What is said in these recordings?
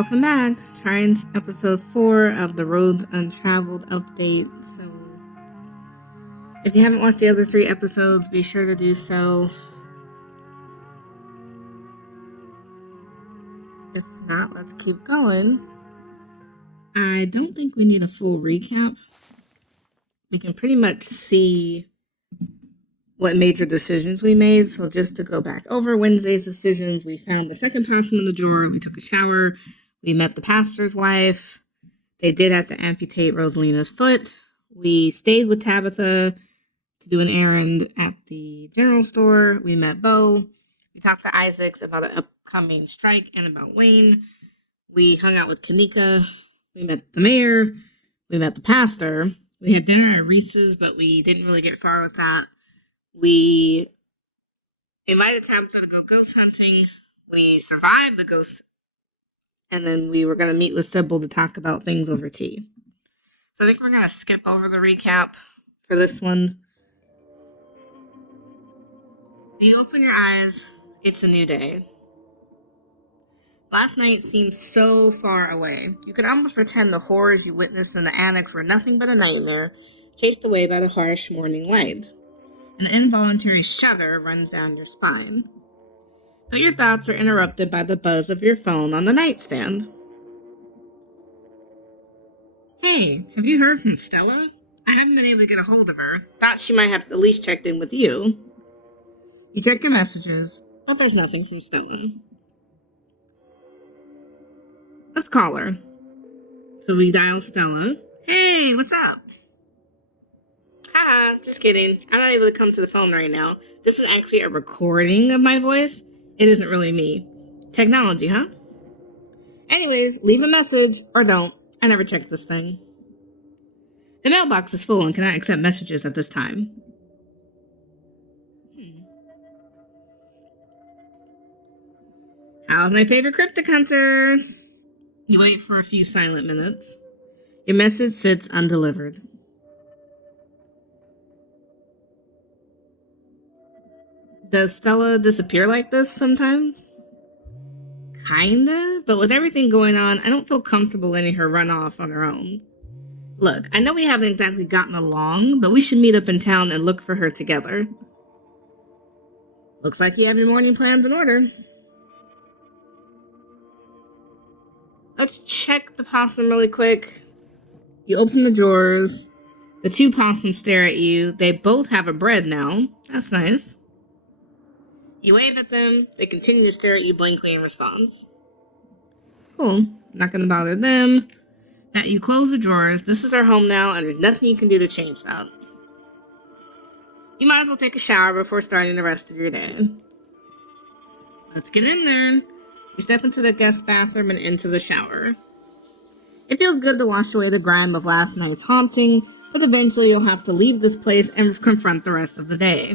Welcome back. Trying episode 4 of the Roads Untraveled update. So, if you haven't watched the other 3 episodes, be sure to do so. If not, let's keep going. I don't think we need a full recap. We can pretty much see what major decisions we made. So just to go back over Wednesday's decisions, we found the second possum in the drawer. We took a shower. We met the pastor's wife. They did have to amputate Rosalina's foot. We stayed with Tabitha to do an errand at the general store. We met Bo. We talked to Isaacs about an upcoming strike and about Wayne. We hung out with Kanika. We met the mayor. We met the pastor. We had dinner at Reese's, but we didn't really get far with that. We invited Tabitha to go ghost hunting. We survived the ghost, and then we were going to meet with Sybil to talk about things over tea. So I think we're going to skip over the recap for this one. You open your eyes, it's a new day. Last night seemed so far away. You could almost pretend the horrors you witnessed in the annex were nothing but a nightmare, chased away by the harsh morning light. An involuntary shudder runs down your spine. But your thoughts are interrupted by the buzz of your phone on the nightstand. Hey, have you heard from Stella? I haven't been able to get a hold of her. Thought she might have at least checked in with you. You check your messages, but there's nothing from Stella. Let's call her. So we dial Stella. Hey, what's up? Just kidding. I'm not able to come to the phone right now. This is actually a recording of my voice. It isn't really me. Technology, huh? Anyways, leave a message or don't. I never checked this thing. The mailbox is full and cannot accept messages at this time. How's my favorite cryptic hunter? You wait for a few silent minutes. Your message sits undelivered. Does Stella disappear like this sometimes? Kinda, but with everything going on, I don't feel comfortable letting her run off on her own. Look, I know we haven't exactly gotten along, but we should meet up in town and look for her together. Looks like you have your morning plans in order. Let's check the possum really quick. You open the drawers. The 2 possums stare at you. They both have a bread now. That's nice. You wave at them. They continue to stare at you blankly in response. Cool. Not going to bother them. Now you close the drawers. This is our home now, and there's nothing you can do to change that. You might as well take a shower before starting the rest of your day. Let's get in there. You step into the guest bathroom and into the shower. It feels good to wash away the grime of last night's haunting, but eventually you'll have to leave this place and confront the rest of the day.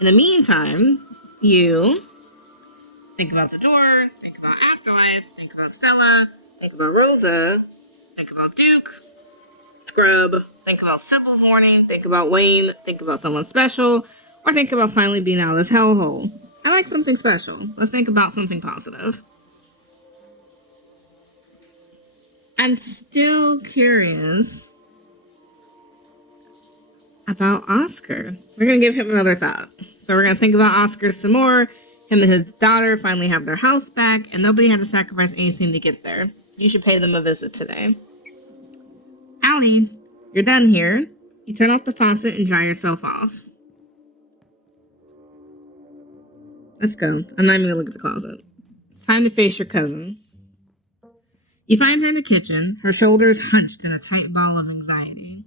In the meantime, you think about the door, think about Afterlife, think about Stella, think about Rosa, think about Duke, Scrub, think about Sybil's warning, think about Wayne, think about someone special, or think about finally being out of this hellhole. I like something special. Let's think about something positive. I'm still curious about Oscar. We're going to give him another thought. So we're going to think about Oscar some more. Him and his daughter finally have their house back, and nobody had to sacrifice anything to get there. You should pay them a visit today. Allie, you're done here. You turn off the faucet and dry yourself off. Let's go. I'm not even going to look at the closet. It's time to face your cousin. You find her in the kitchen, her shoulders hunched in a tight ball of anxiety.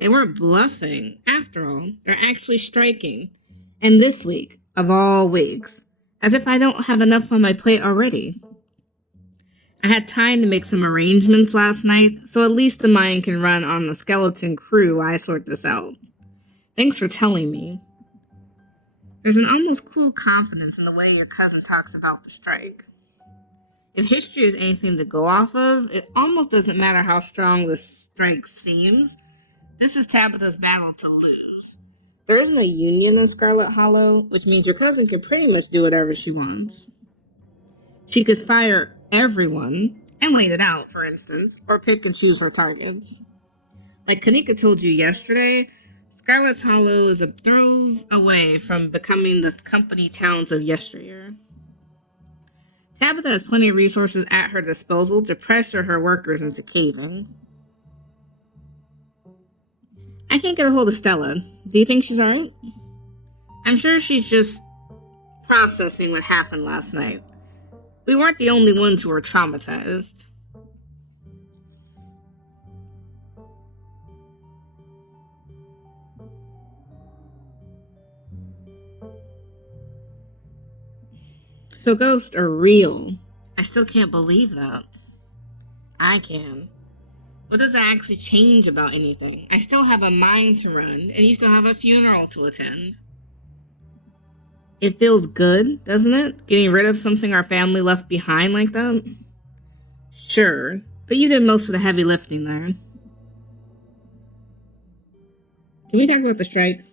They weren't bluffing. After all, they're actually striking. And this week, of all weeks, as if I don't have enough on my plate already. I had time to make some arrangements last night, so at least the mind can run on the skeleton crew while I sort this out. Thanks for telling me. There's an almost cool confidence in the way your cousin talks about the strike. If history is anything to go off of, it almost doesn't matter how strong the strike seems. This is Tabitha's battle to lose. There isn't a union in Scarlet Hollow, which means your cousin can pretty much do whatever she wants. She could fire everyone and wait it out, for instance, or pick and choose her targets. Like Kanika told you yesterday, Scarlet's Hollow is a throws away from becoming the company towns of yesteryear. Tabitha has plenty of resources at her disposal to pressure her workers into caving. I can't get a hold of Stella. Do you think she's alright? I'm sure she's just processing what happened last night. We weren't the only ones who were traumatized. So ghosts are real. I still can't believe that. I can. What does that actually change about anything? I still have a mind to run, and you still have a funeral to attend. It feels good, doesn't it? Getting rid of something our family left behind like that? Sure, but you did most of the heavy lifting there. Can we talk about the strike?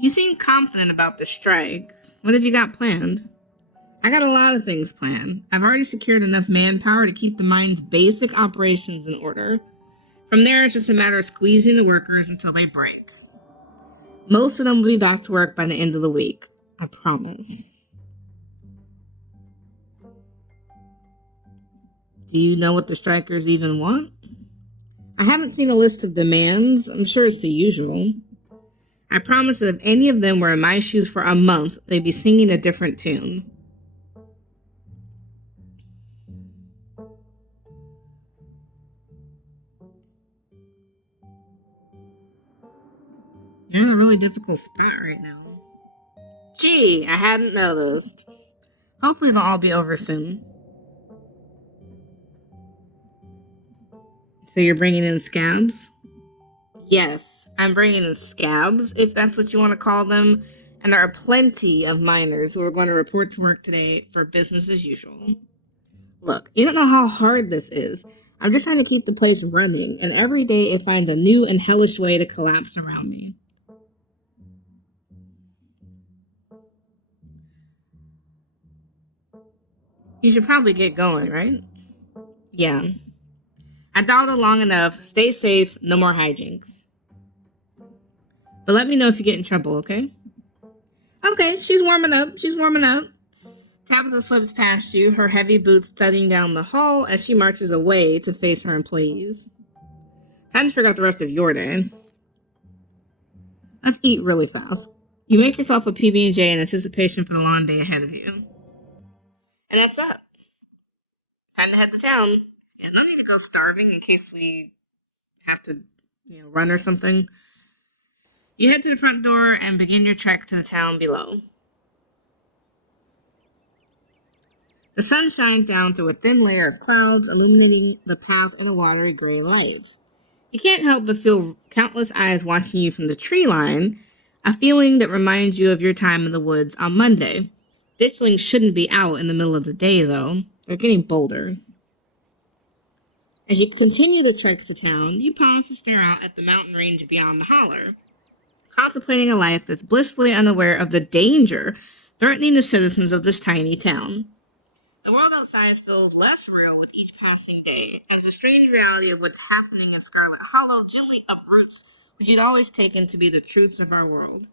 You seem confident about the strike. What have you got planned? I got a lot of things planned. I've already secured enough manpower to keep the mine's basic operations in order. From there, it's just a matter of squeezing the workers until they break. Most of them will be back to work by the end of the week. I promise. Do you know what the strikers even want? I haven't seen a list of demands. I'm sure it's the usual. I promise that if any of them were in my shoes for a month, they'd be singing a different tune. You're in a really difficult spot right now. Gee, I hadn't noticed. Hopefully it'll all be over soon. So you're bringing in scabs? Yes, I'm bringing in scabs, if that's what you want to call them. And there are plenty of miners who are going to report to work today for business as usual. Look, you don't know how hard this is. I'm just trying to keep the place running, and every day it finds a new and hellish way to collapse around me. You should probably get going, right? Yeah. I dawdled long enough. Stay safe. No more hijinks. But let me know if you get in trouble, okay? Okay, she's warming up. Tabitha slips past you, her heavy boots thudding down the hall as she marches away to face her employees. Time to figure out the rest of your day. Let's eat really fast. You make yourself a PB&J in anticipation for the long day ahead of you. And that's that. Time to head to town. Yeah, no need to go starving in case we have to, run or something. You head to the front door and begin your trek to the town below. The sun shines down through a thin layer of clouds, illuminating the path in a watery gray light. You can't help but feel countless eyes watching you from the tree line, a feeling that reminds you of your time in the woods on Monday. Ditchlings shouldn't be out in the middle of the day, though. They're getting bolder. As you continue the trek to town, you pause to stare out at the mountain range beyond the holler, contemplating a life that's blissfully unaware of the danger threatening the citizens of this tiny town. The world outside feels less real with each passing day, as the strange reality of what's happening in Scarlet Hollow gently uproots what you'd always taken to be the truths of our world.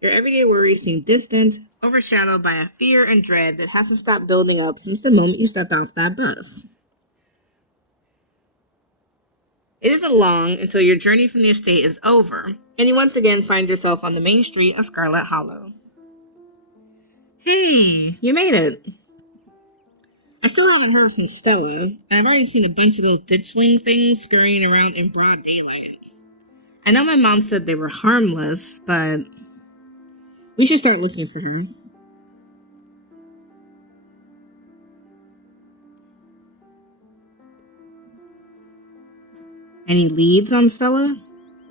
Your everyday worries seem distant, overshadowed by a fear and dread that hasn't stopped building up since the moment you stepped off that bus. It isn't long until your journey from the estate is over, and you once again find yourself on the main street of Scarlet Hollow. Hey, you made it. I still haven't heard from Stella, and I've already seen a bunch of those ditchling things scurrying around in broad daylight. I know my mom said they were harmless, but we should start looking for her. Any leads on Stella?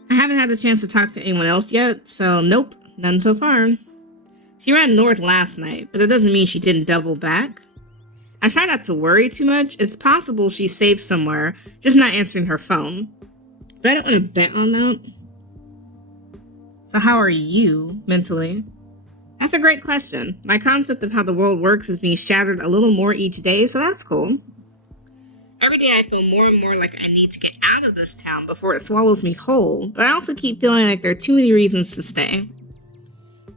I haven't had the chance to talk to anyone else yet, so nope, none so far. She ran north last night, but that doesn't mean she didn't double back. I try not to worry too much. It's possible she's safe somewhere, just not answering her phone. But I don't want to bet on that. So how are you, mentally? That's a great question. My concept of how the world works is being shattered a little more each day, so that's cool. Every day I feel more and more like I need to get out of this town before it swallows me whole, but I also keep feeling like there are too many reasons to stay.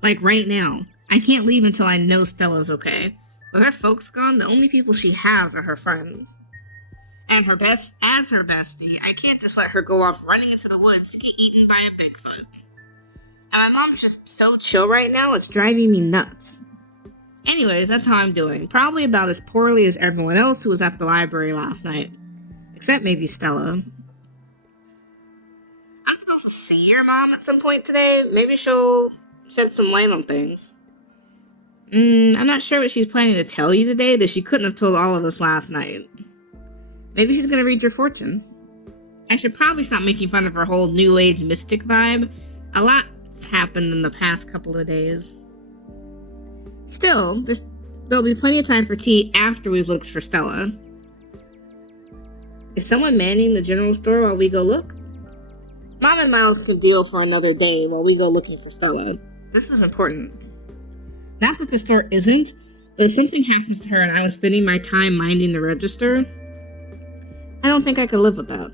Like right now, I can't leave until I know Stella's okay. With her folks gone, the only people she has are her friends. And as her bestie, I can't just let her go off running into the woods to get eaten by a Bigfoot. And my mom's just so chill right now, it's driving me nuts. Anyways, that's how I'm doing. Probably about as poorly as everyone else who was at the library last night. Except maybe Stella. I'm supposed to see your mom at some point today. Maybe she'll shed some light on things. I'm not sure what she's planning to tell you today that she couldn't have told all of us last night. Maybe she's gonna read your fortune. I should probably stop making fun of her whole new age mystic vibe. A lot's happened in the past couple of days. Still, there'll be plenty of time for tea after we've looked for Stella. Is someone manning the general store while we go look? Mom and Miles can deal for another day while we go looking for Stella. This is important. Not that the store isn't, but if something happens to her and I was spending my time minding the register, I don't think I could live with that.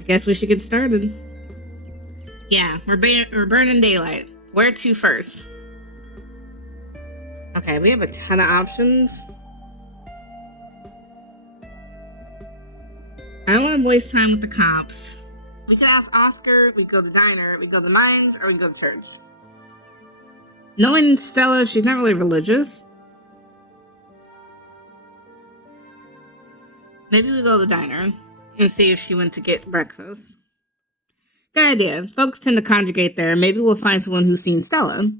I guess we should get started. Yeah, we're burning daylight. Where to first? Okay, we have a ton of options. I don't want to waste time with the cops. We could ask Oscar, we go to the diner, we go to the mines, or we go to church. Knowing Stella, she's not really religious. Maybe we go to the diner and see if she went to get breakfast. Good idea. Folks tend to congregate there. Maybe we'll find someone who's seen Stella.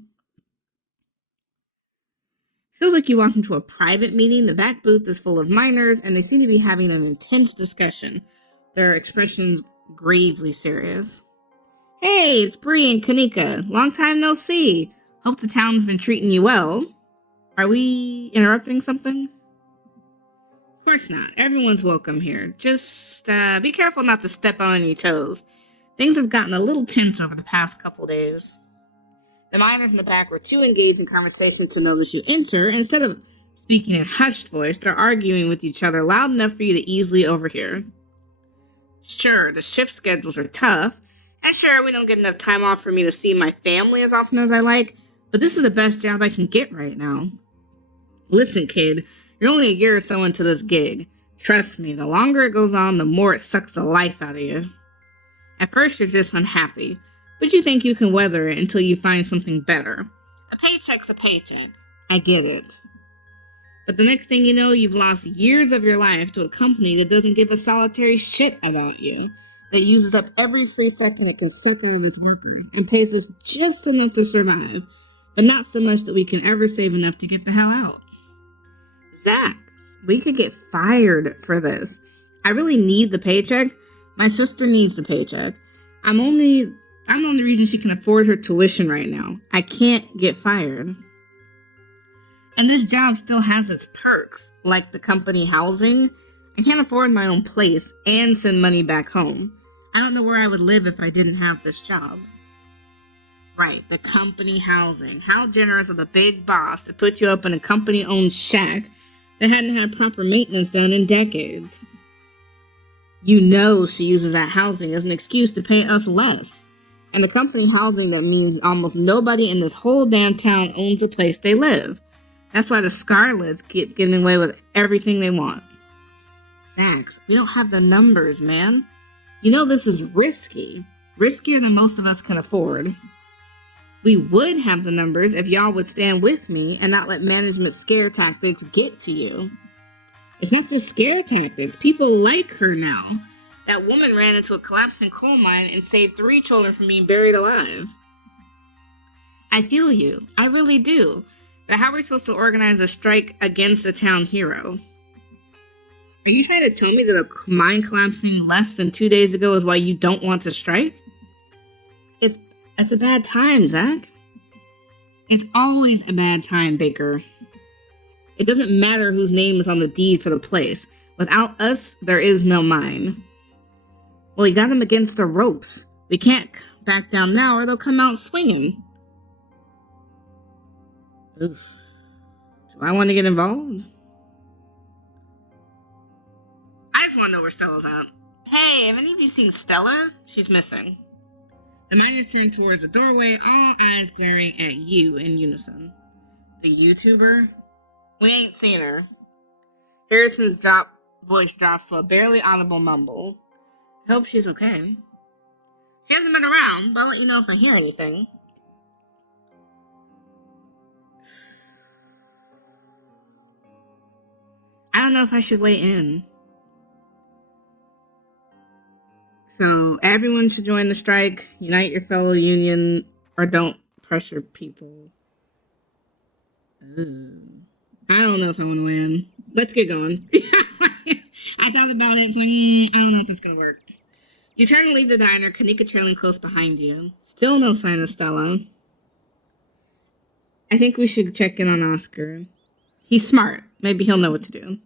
Feels like you walk into a private meeting. The back booth is full of miners, and they seem to be having an intense discussion. Their expressions gravely serious. Hey, it's Bree and Kanika. Long time no see. Hope the town's been treating you well. Are we interrupting something? Of course not. Everyone's welcome here. Just be careful not to step on any toes. Things have gotten a little tense over the past couple days. The miners in the back were too engaged in conversation to notice you enter. Instead of speaking in hushed voice, they're arguing with each other loud enough for you to easily overhear. Sure, the shift schedules are tough, and sure, we don't get enough time off for me to see my family as often as I like, but this is the best job I can get right now. Listen, kid, you're only a year or so into this gig. Trust me, the longer it goes on, the more it sucks the life out of you. At first, you're just unhappy, but you think you can weather it until you find something better. A paycheck's a paycheck. I get it. But the next thing you know, you've lost years of your life to a company that doesn't give a solitary shit about you, that uses up every free second it can suck out of its workers, and pays us just enough to survive, but not so much that we can ever save enough to get the hell out. Zach, we could get fired for this. I really need the paycheck. My sister needs the paycheck. I'm the only reason she can afford her tuition right now. I can't get fired. And this job still has its perks, like the company housing. I can't afford my own place and send money back home. I don't know where I would live if I didn't have this job. Right, the company housing. How generous of the big boss to put you up in a company-owned shack that hadn't had proper maintenance done in decades. You know she uses that housing as an excuse to pay us less. And the company housing, that means almost nobody in this whole damn town owns a place they live. That's why the Scarlets keep getting away with everything they want. Zax, we don't have the numbers, man. You know this is risky. Riskier than most of us can afford. We would have the numbers if y'all would stand with me and not let management scare tactics get to you. It's not just scare tactics. People like her now. That woman ran into a collapsing coal mine and saved 3 children from being buried alive. I feel you. I really do. But how are we supposed to organize a strike against a town hero? Are you trying to tell me that a mine collapsing less than 2 days ago is why you don't want to strike? It's a bad time, Zach. It's always a bad time, Baker. It doesn't matter whose name is on the deed for the place. Without us, there is no mine. Well, you got him against the ropes. We can't back down now or they'll come out swinging. Oof. Do I want to get involved? I just want to know where Stella's at. Hey, have any of you seen Stella? She's missing. The miners turn towards the doorway, all eyes glaring at you in unison. The YouTuber? We ain't seen her. Harrison's voice drops to a barely audible mumble. I hope she's okay. She hasn't been around, but I'll let you know if I hear anything. I don't know if I should weigh in. So, everyone should join the strike, unite your fellow union, or don't pressure people. Ooh. I don't know if I want to weigh in. Let's get going. I thought about it, I don't know if it's going to work. You turn and leave the diner, Kanika trailing close behind you. Still no sign of Stella. I think we should check in on Oscar. He's smart. Maybe he'll know what to do.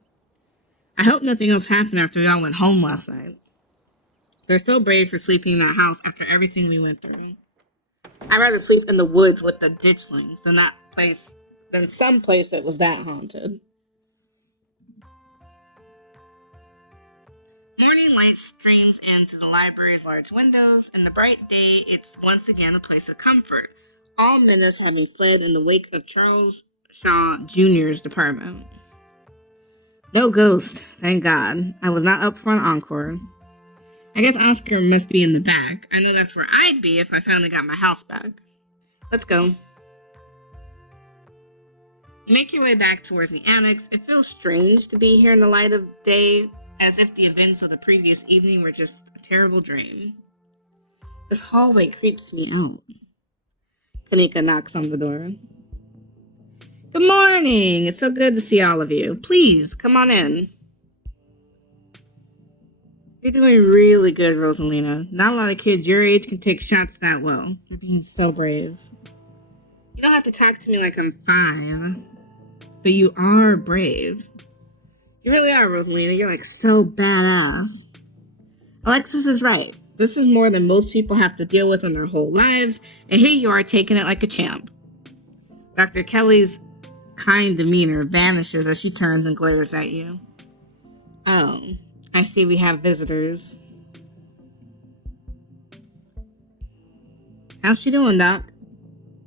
I hope nothing else happened after we all went home last night. They're so brave for sleeping in that house after everything we went through. I'd rather sleep in the woods with the ditchlings than some place that was that haunted. Morning light streams in through the library's large windows. In the bright day, it's once again a place of comfort. All menace having fled in the wake of Charles Shaw Jr.'s department. No ghost, thank God. I was not up for an encore. I guess Oscar must be in the back. I know that's where I'd be if I finally got my house back. Let's go. You make your way back towards the annex. It feels strange to be here in the light of day, as if the events of the previous evening were just a terrible dream. This hallway creeps me out. Kanika knocks on the door. Good morning. It's so good to see all of you. Please, come on in. You're doing really good, Rosalina. Not a lot of kids your age can take shots that well. You're being so brave. You don't have to talk to me like I'm 5. But you are brave. You really are, Rosalina. You're like so badass. Alexis is right. This is more than most people have to deal with in their whole lives. And here you are taking it like a champ. Dr. Kelly's kind demeanor vanishes as she turns and glares at you. Oh, I see we have visitors. How's she doing, Doc?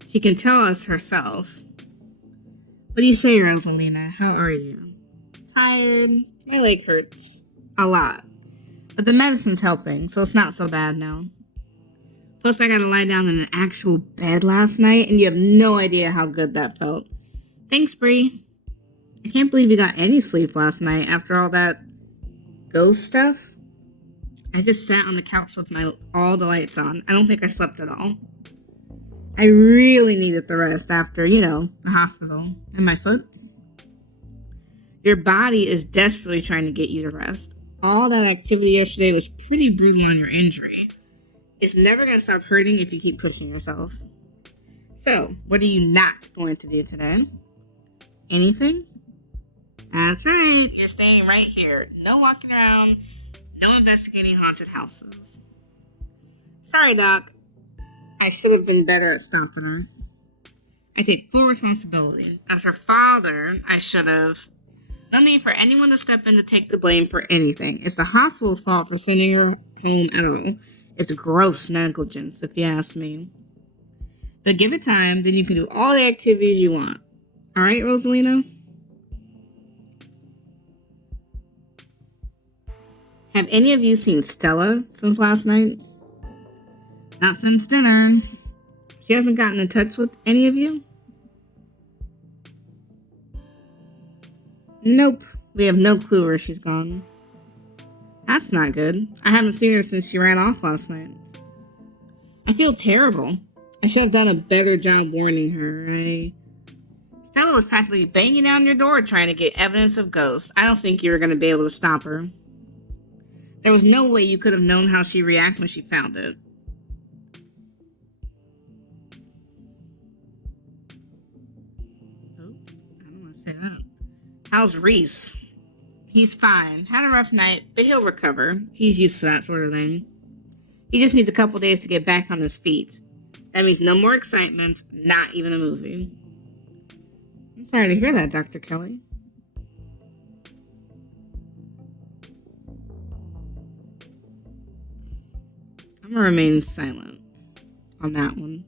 She can tell us herself. What do you say, Rosalina? How are you? Tired. My leg hurts. A lot. But the medicine's helping, so it's not so bad now. Plus, I gotta lie down in an actual bed last night, and you have no idea how good that felt. Thanks, Bree. I can't believe you got any sleep last night after all that ghost stuff. I just sat on the couch with all the lights on. I don't think I slept at all. I really needed the rest after, the hospital. And my foot? Your body is desperately trying to get you to rest. All that activity yesterday was pretty brutal on your injury. It's never going to stop hurting if you keep pushing yourself. So, what are you not going to do today? Anything? That's right. You're staying right here. No walking around. No investigating haunted houses. Sorry, Doc. I should have been better at stopping her. I take full responsibility. As her father, I should have. No need for anyone to step in to take the blame for anything. It's the hospital's fault for sending her home at all. It's gross negligence, if you ask me. But give it time, then you can do all the activities you want. All right, Rosalina? Have any of you seen Stella since last night? Not since dinner. She hasn't gotten in touch with any of you? Nope. We have no clue where she's gone. That's not good. I haven't seen her since she ran off last night. I feel terrible. I should have done a better job warning her. Stella was practically banging down your door trying to get evidence of ghosts. I don't think you were going to be able to stop her. There was no way you could have known how she'd react when she found it. Oh, I don't want to say that. How's Reese? He's fine. Had a rough night, but he'll recover. He's used to that sort of thing. He just needs a couple days to get back on his feet. That means no more excitement, not even a movie. I'm sorry to hear that, Dr. Kelly. I'm gonna remain silent on that one.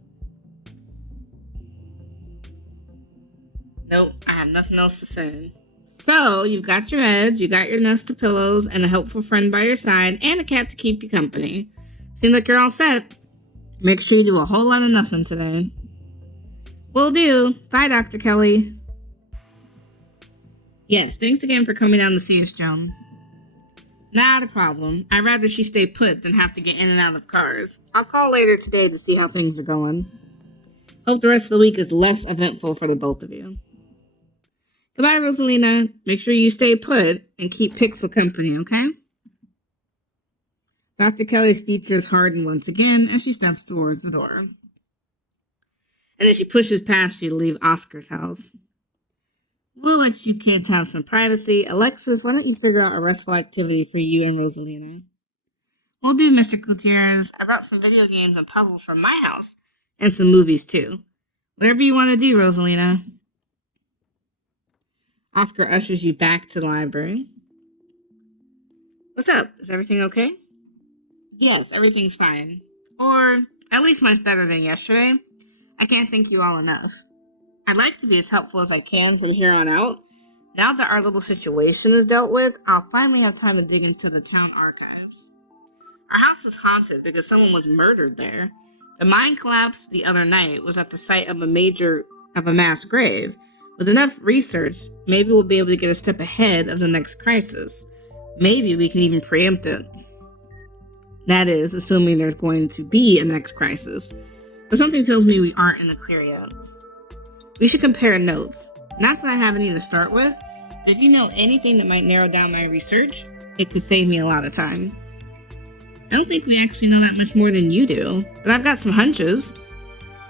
Nope, I have nothing else to say. So, you've got your edge, you got your nest of pillows, and a helpful friend by your side, and a cat to keep you company. Seems like you're all set. Make sure you do a whole lot of nothing today. Will do. Bye, Dr. Kelly. Yes, thanks again for coming down to see us, Joan. Not a problem. I'd rather she stay put than have to get in and out of cars. I'll call later today to see how things are going. Hope the rest of the week is less eventful for the both of you. Goodbye, Rosalina. Make sure you stay put and keep Pixel company, okay? Dr. Kelly's features harden once again as she steps towards the door. And then she pushes past you to leave Oscar's house. We'll let you kids have some privacy. Alexis, why don't you figure out a restful activity for you and Rosalina? Will do, Mr. Gutierrez. I brought some video games and puzzles from my house. And some movies, too. Whatever you want to do, Rosalina. Oscar ushers you back to the library. What's up? Is everything okay? Yes, everything's fine. Or at least much better than yesterday. I can't thank you all enough. I'd like to be as helpful as I can from here on out. Now that our little situation is dealt with, I'll finally have time to dig into the town archives. Our house is haunted because someone was murdered there. The mine collapse the other night was at the site of a mass grave. With enough research, maybe we'll be able to get a step ahead of the next crisis. Maybe we can even preempt it. That is, assuming there's going to be a next crisis. But something tells me we aren't in the clear yet. We should compare notes. Not that I have any to start with, but if you know anything that might narrow down my research, it could save me a lot of time. I don't think we actually know that much more than you do, but I've got some hunches.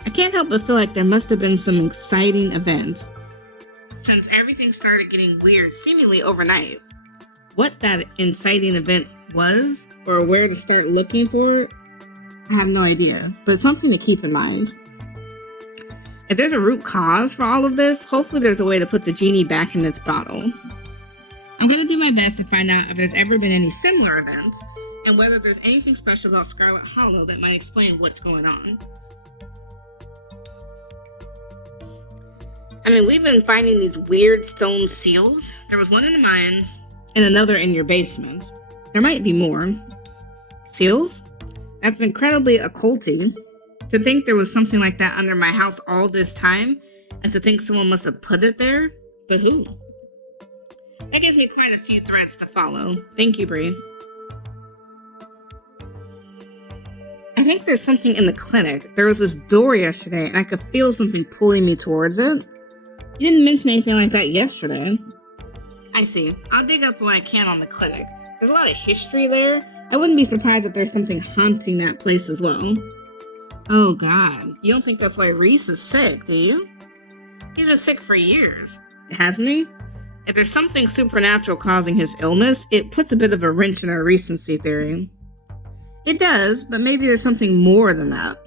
I can't help but feel like there must have been some exciting event since everything started getting weird seemingly overnight. What that inciting event was, or where to start looking for it, I have no idea, but it's something to keep in mind. If there's a root cause for all of this, hopefully there's a way to put the genie back in its bottle. I'm going to do my best to find out if there's ever been any similar events, and whether there's anything special about Scarlet Hollow that might explain what's going on. I mean, we've been finding these weird stone seals. There was one in the mines, and another in your basement. There might be more. Seals? That's incredibly occulty. To think there was something like that under my house all this time, and to think someone must have put it there, but who? That gives me quite a few threads to follow. Thank you, Bree. I think there's something in the clinic. There was this door yesterday, and I could feel something pulling me towards it. You didn't mention anything like that yesterday. I see. I'll dig up what I can on the clinic. There's a lot of history there. I wouldn't be surprised if there's something haunting that place as well. Oh, God. You don't think that's why Reese is sick, do you? He's been sick for years, hasn't he? If there's something supernatural causing his illness, it puts a bit of a wrench in our recency theory. It does, but maybe there's something more than that.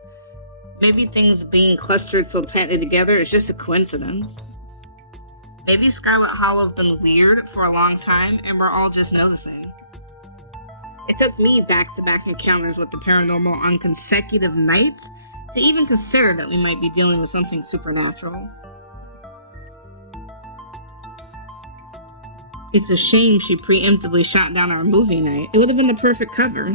Maybe things being clustered so tightly together is just a coincidence. Maybe Scarlet Hollow's been weird for a long time and we're all just noticing. It took me back-to-back encounters with the paranormal on consecutive nights to even consider that we might be dealing with something supernatural. It's a shame she preemptively shot down our movie night. It would have been the perfect cover.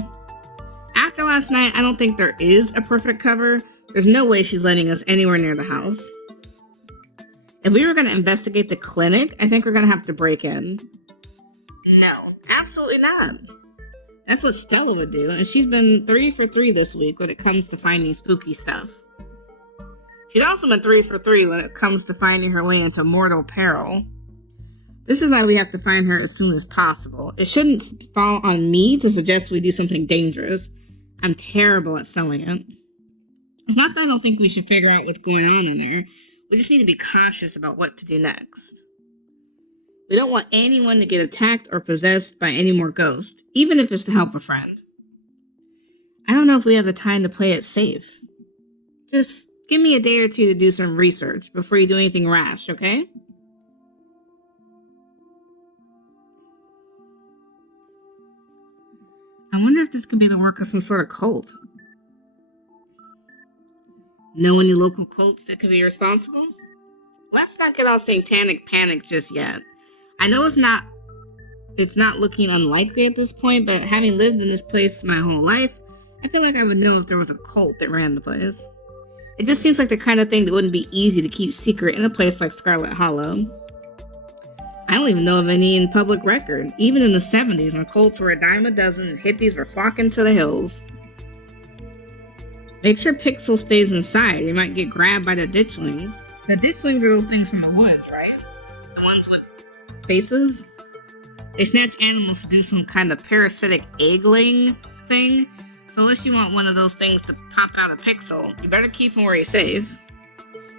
After last night, I don't think there is a perfect cover. There's no way she's letting us anywhere near the house. If we were going to investigate the clinic, I think we're going to have to break in. No, absolutely not. That's what Stella would do, and she's been 3 for 3 this week when it comes to finding spooky stuff. She's also been 3 for 3 when it comes to finding her way into mortal peril. This is why we have to find her as soon as possible. It shouldn't fall on me to suggest we do something dangerous. I'm terrible at selling it. It's not that I don't think we should figure out what's going on in there. We just need to be cautious about what to do next. We don't want anyone to get attacked or possessed by any more ghosts, even if it's to help a friend. I don't know if we have the time to play it safe. Just give me a day or two to do some research before you do anything rash, okay? I wonder if this could be the work of some sort of cult. Know any local cults that could be responsible? Let's not get all satanic panic just yet. I know it's not looking unlikely at this point, but having lived in this place my whole life, I feel like I would know if there was a cult that ran the place. It just seems like the kind of thing that wouldn't be easy to keep secret in a place like Scarlet Hollow. I don't even know of any in public record, even in the 70s when cults were a dime a dozen and hippies were flocking to the hills. Make sure Pixel stays inside. You might get grabbed by the ditchlings. The ditchlings are those things from the woods, right? The ones with faces? They snatch animals to do some kind of parasitic egg-laying thing. So unless you want one of those things to pop out a Pixel, you better keep him where he's safe.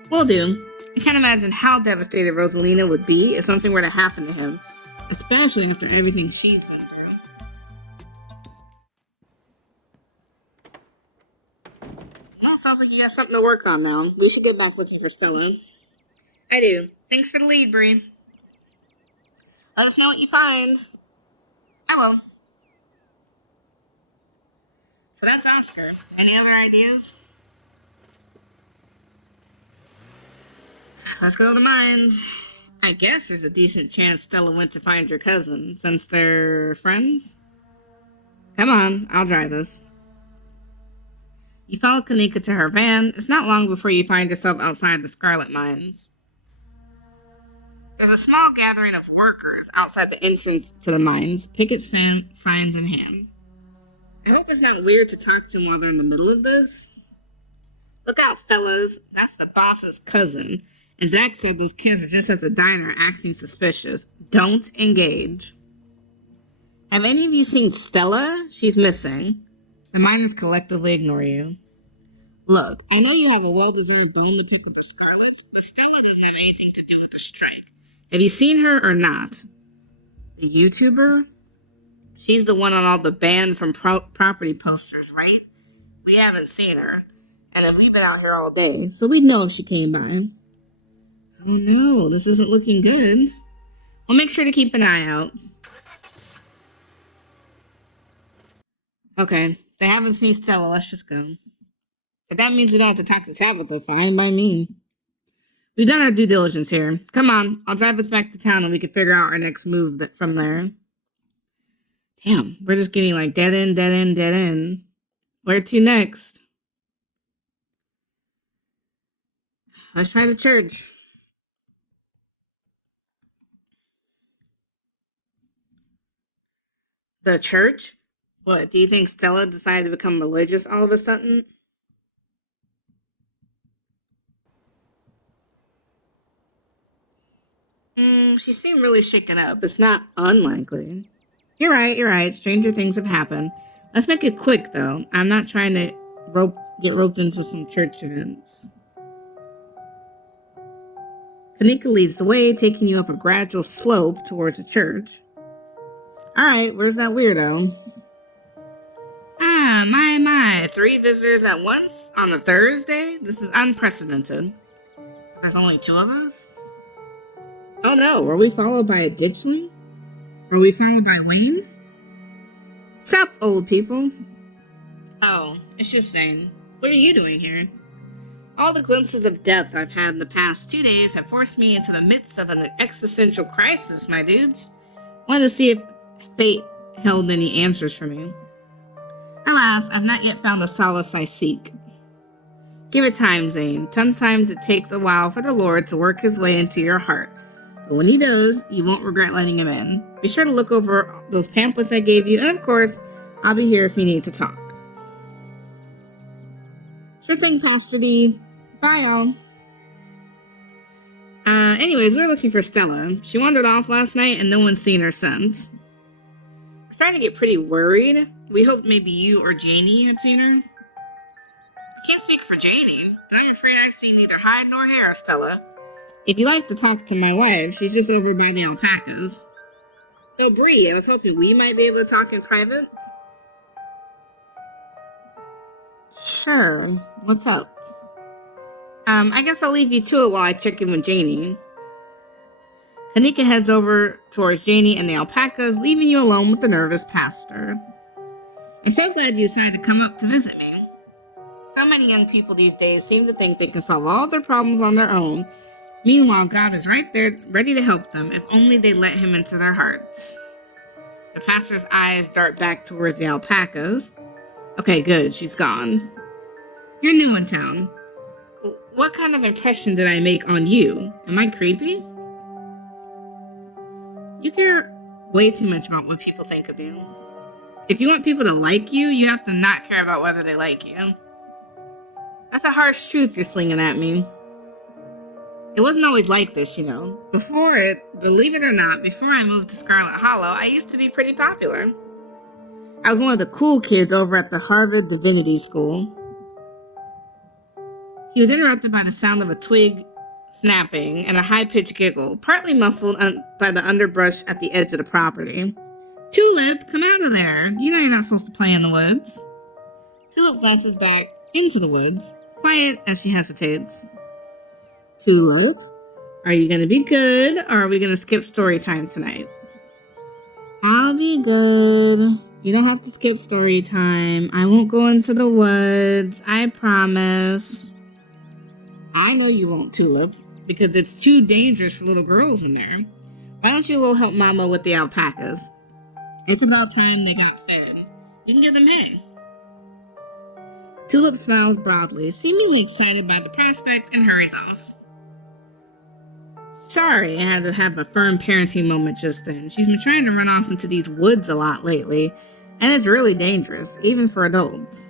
Will do. I can't imagine how devastated Rosalina would be if something were to happen to him, especially after everything she's been through. Well, sounds like you got something to work on now. We should get back looking for Stella. I do. Thanks for the lead, Bree. Let us know what you find. I will. So that's Oscar. Any other ideas? Let's go to the mines. I guess there's a decent chance Stella went to find your cousin, since they're friends. Come on, I'll drive us. You follow Kanika to her van. It's not long before you find yourself outside the Scarlet mines. There's a small gathering of workers outside the entrance to the mines, picket signs in hand. I hope it's not weird to talk to them while they're in the middle of this. Look out, fellas. That's the boss's cousin. And Zach said those kids are just at the diner acting suspicious. Don't engage. Have any of you seen Stella? She's missing. The miners collectively ignore you. Look, I know you have a well-deserved bone to pick with the Scarlets, but Stella doesn't have anything to do with the strike. Have you seen her or not? The YouTuber? She's the one on all the banned from property posters, right? We haven't seen her. And we've been out here all day, so we'd know if she came by. Oh no, this isn't looking good. We'll make sure to keep an eye out. Okay, they haven't seen Stella, let's just go. If that means we don't have to talk to Tabitha, fine by me. We've done our due diligence here. Come on, I'll drive us back to town and we can figure out our next move from there. Damn, we're just getting like dead end, dead end, dead end. Where to next? Let's try the church. The church? What, do you think Stella decided to become religious all of a sudden? She seemed really shaken up. It's not unlikely. You're right. Stranger things have happened. Let's make it quick, though. I'm not trying to get roped into some church events. Kanika leads the way, taking you up a gradual slope towards the church. Alright, where's that weirdo? Ah, my. 3 visitors at once on a Thursday? This is unprecedented. There's only 2 of us? Oh no, were we followed by a ditchling? Were we followed by Wayne? Sup, old people? Oh, it's just saying. What are you doing here? All the glimpses of death I've had in the past 2 days have forced me into the midst of an existential crisis, my dudes. Wanted to see if fate held any answers for me. Alas, I've not yet found the solace I seek. Give it time, Zane. Sometimes it takes a while for the Lord to work his way into your heart. But when he does, you won't regret letting him in. Be sure to look over those pamphlets I gave you, and of course, I'll be here if you need to talk. Sure thing, Pastor D. Bye, y'all. Anyways, we're looking for Stella. She wandered off last night, and no one's seen her since. We're starting to get pretty worried. We hoped maybe you or Janie had seen her. I can't speak for Janie, but I'm afraid I've seen neither hide nor hair of Stella. If you'd like to talk to my wife, she's just over by the alpacas. So, Bree, I was hoping we might be able to talk in private. Sure. What's up? I guess I'll leave you to it while I check in with Janie. Kanika heads over towards Janie and the alpacas, leaving you alone with the nervous pastor. I'm so glad you decided to come up to visit me. So many young people these days seem to think they can solve all their problems on their own. Meanwhile, God is right there, ready to help them, if only they let Him into their hearts. The pastor's eyes dart back towards the alpacas. Okay, good, she's gone. You're new in town. What kind of impression did I make on you? Am I creepy? You care way too much about what people think of you. If you want people to like you, you have to not care about whether they like you. That's a harsh truth you're slinging at me. It wasn't always like this, you know. Believe it or not, before I moved to Scarlet Hollow, I used to be pretty popular. I was one of the cool kids over at the Harvard Divinity School. He was interrupted by the sound of a twig snapping and a high-pitched giggle, partly muffled by the underbrush at the edge of the property. Tulip, come out of there. You know you're not supposed to play in the woods. Tulip glances back into the woods, quiet as she hesitates. Tulip, are you going to be good, or are we going to skip story time tonight? I'll be good. You don't have to skip story time. I won't go into the woods. I promise. I know you won't, Tulip, because it's too dangerous for little girls in there. Why don't you go help Mama with the alpacas? It's about time they got fed. You can give them hay. Tulip smiles broadly, seemingly excited by the prospect, and hurries off. Sorry, I had to have a firm parenting moment just then. She's been trying to run off into these woods a lot lately, and it's really dangerous, even for adults.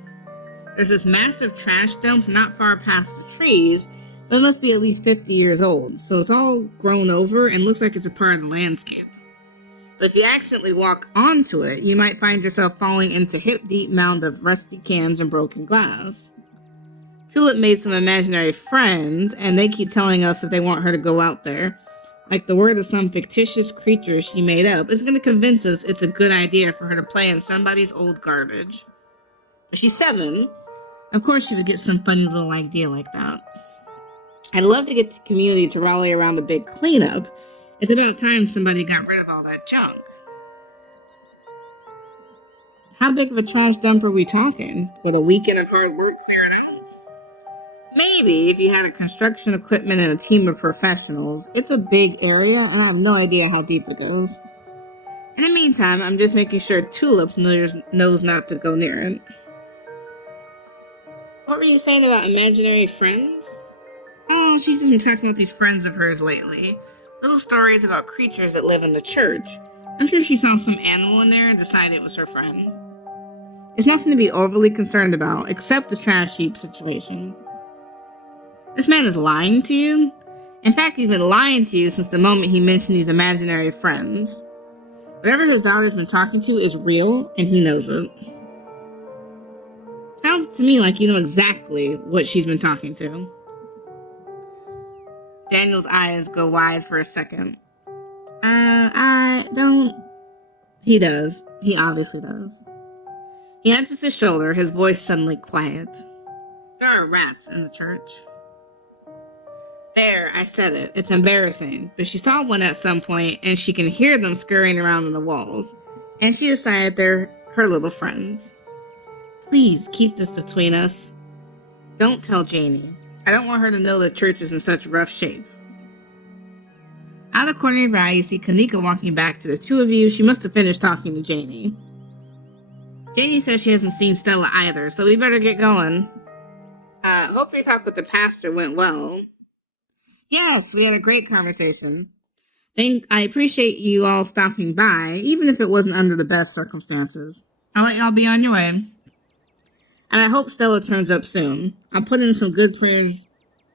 There's this massive trash dump not far past the trees, but it must be at least 50 years old, so it's all grown over and looks like it's a part of the landscape. But if you accidentally walk onto it, you might find yourself falling into a hip-deep mound of rusty cans and broken glass. Tulip made some imaginary friends, and they keep telling us that they want her to go out there. Like the word of some fictitious creature she made up is going to convince us it's a good idea for her to play in somebody's old garbage. But she's 7. Of course she would get some funny little idea like that. I'd love to get the community to rally around the big cleanup. It's about time somebody got rid of all that junk. How big of a trash dump are we talking? Would a weekend of hard work clear it out? Maybe if you had a construction equipment and a team of professionals. It's a big area, and I have no idea how deep it goes. In the meantime, I'm just making sure Tulip knows not to go near it. What were you saying about imaginary friends? Oh, she's just been talking about these friends of hers lately. Little stories about creatures that live in the church. I'm sure she saw some animal in there and decided it was her friend. It's nothing to be overly concerned about, except the trash heap situation. This man is lying to you? In fact, he's been lying to you since the moment he mentioned these imaginary friends. Whatever his daughter's been talking to is real, and he knows it. Sounds to me like you know exactly what she's been talking to. Daniel's eyes go wide for a second. I don't... He does. He obviously does. He hunches his shoulder, his voice suddenly quiet. There are rats in the church. There, I said it. It's embarrassing. But she saw one at some point, and she can hear them scurrying around on the walls. And she decided they're her little friends. Please, keep this between us. Don't tell Janie. I don't want her to know the church is in such rough shape. Out of the corner of your eye, you see Kanika walking back to the two of you. She must have finished talking to Janie. Janie says she hasn't seen Stella either, so we better get going. Hope your talk with the pastor went well. Yes, we had a great conversation. I appreciate you all stopping by, even if it wasn't under the best circumstances. I'll let y'all be on your way. And I hope Stella turns up soon. I'll put in some good prayers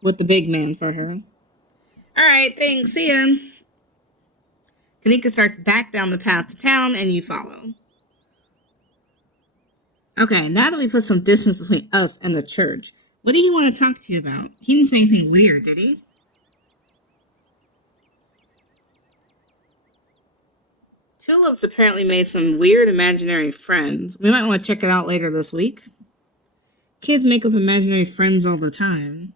with the big man for her. Alright, thanks. See ya. Kanika starts back down the path to town, and you follow. Okay, now that we put some distance between us and the church, what do you want to talk to you about? He didn't say anything weird, did he? Tulip's apparently made some weird imaginary friends. We might want to check it out later this week. Kids make up imaginary friends all the time.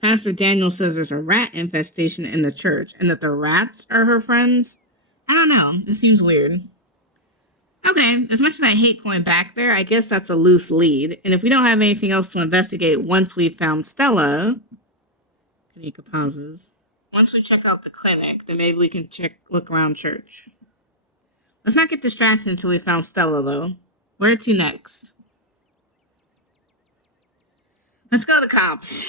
Pastor Daniel says there's a rat infestation in the church and that the rats are her friends. I don't know. This seems weird. Okay, as much as I hate going back there, I guess that's a loose lead. And if we don't have anything else to investigate once we've found Stella, Kanika pauses. Once we check out the clinic, then maybe we can look around church. Let's not get distracted until we found Stella, though. Where to next? Let's go to the cops.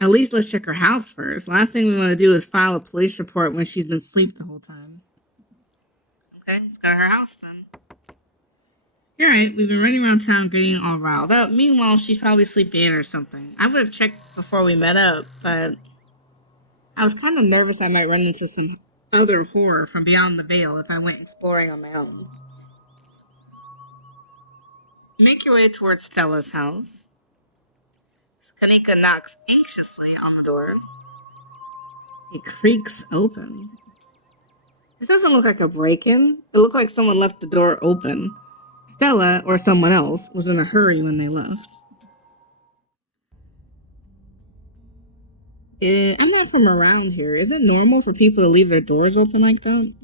At least let's check her house first. Last thing we want to do is file a police report when she's been asleep the whole time. Okay, let's go to her house then. You're right, we've been running around town getting all riled up. Meanwhile, she's probably sleeping in or something. I would have checked before we met up, but I was kind of nervous I might run into some other horror from beyond the veil if I went exploring on my own. Make your way towards Stella's house. Kanika knocks anxiously on the door. It creaks open. This doesn't look like a break-in. It looked like someone left the door open. Stella, or someone else, was in a hurry when they left. I'm not from around here. Is it normal for people to leave their doors open like that?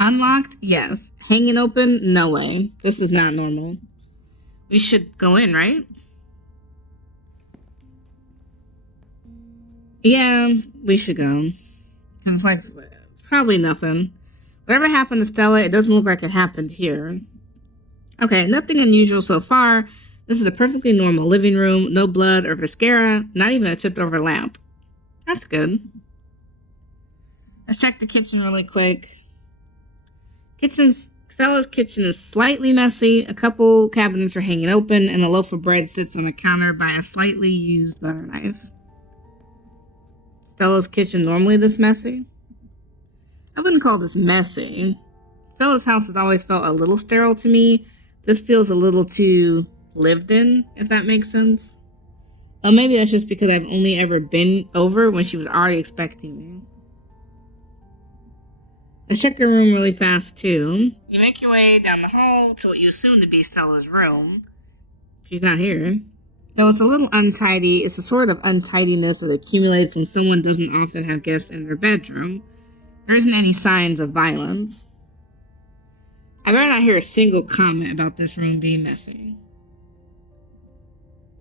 Unlocked? Yes. Hanging open? No way. This is not normal. We should go in, right? Yeah, we should go. It's like, probably nothing. Whatever happened to Stella, it doesn't look like it happened here. Okay, nothing unusual so far. This is a perfectly normal living room. No blood or mascara. Not even a tipped over lamp. That's good. Let's check the kitchen really quick. Stella's kitchen is slightly messy. A couple cabinets are hanging open, and a loaf of bread sits on a counter by a slightly used butter knife. Stella's kitchen normally this messy? I wouldn't call this messy. Stella's house has always felt a little sterile to me. This feels a little too lived in, if that makes sense. Or maybe that's just because I've only ever been over when she was already expecting me. Let's check her room really fast, too. You make your way down the hall to what you assume to be Stella's room. She's not here. Though it's a little untidy, it's a sort of untidiness that accumulates when someone doesn't often have guests in their bedroom. There isn't any signs of violence. I better not hear a single comment about this room being messy.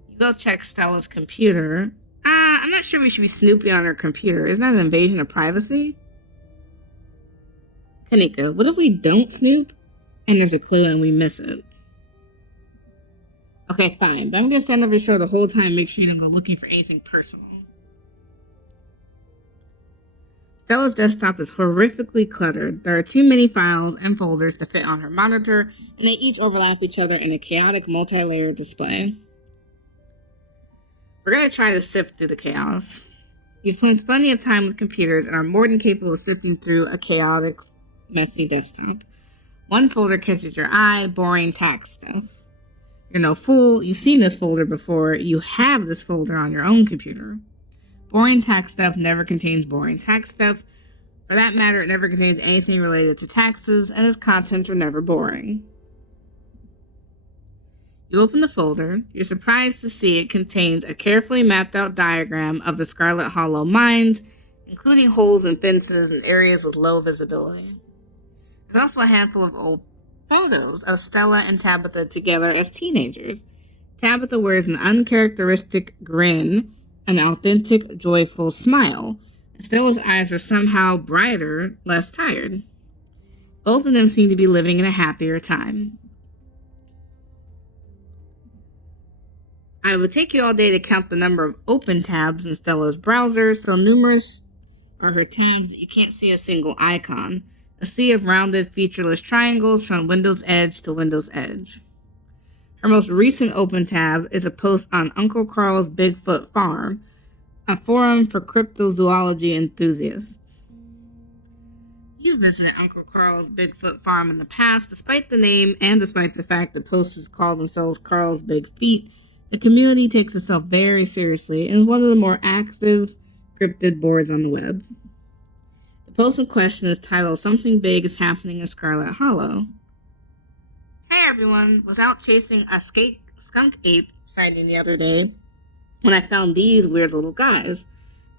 You go check Stella's computer. I'm not sure we should be snooping on her computer. Isn't that an invasion of privacy? Kanika, what if we don't snoop and there's a clue and we miss it? Okay, fine, but I'm going to stand over your shoulder the whole time and make sure you don't go looking for anything personal. Stella's desktop is horrifically cluttered. There are too many files and folders to fit on her monitor, and they each overlap each other in a chaotic multi-layered display. We're going to try to sift through the chaos. You've spent plenty of time with computers and are more than capable of sifting through a chaotic, messy desktop. One folder catches your eye, boring tax stuff. You're no fool. You've seen this folder before. You have this folder on your own computer. Boring tax stuff never contains boring tax stuff. For that matter, it never contains anything related to taxes, and its contents are never boring. You open the folder. You're surprised to see it contains a carefully mapped out diagram of the Scarlet Hollow mines, including holes in fences and areas with low visibility. There's also a handful of old photos of Stella and Tabitha together as teenagers. Tabitha wears an uncharacteristic grin, an authentic, joyful smile. Stella's eyes are somehow brighter, less tired. Both of them seem to be living in a happier time. I would take you all day to count the number of open tabs in Stella's browser, so numerous are her tabs that you can't see a single icon. A sea of rounded, featureless triangles from Windows Edge to Windows Edge. Her most recent open tab is a post on Uncle Carl's Bigfoot Farm, a forum for cryptozoology enthusiasts. You visited Uncle Carl's Bigfoot Farm in the past. Despite the name and despite the fact that posters call themselves Carl's Big Feet, the community takes itself very seriously and is one of the more active cryptid boards on the web. The post in question is titled "Something Big is Happening in Scarlet Hollow." Hey everyone, was out chasing a skunk ape sighting the other day when I found these weird little guys.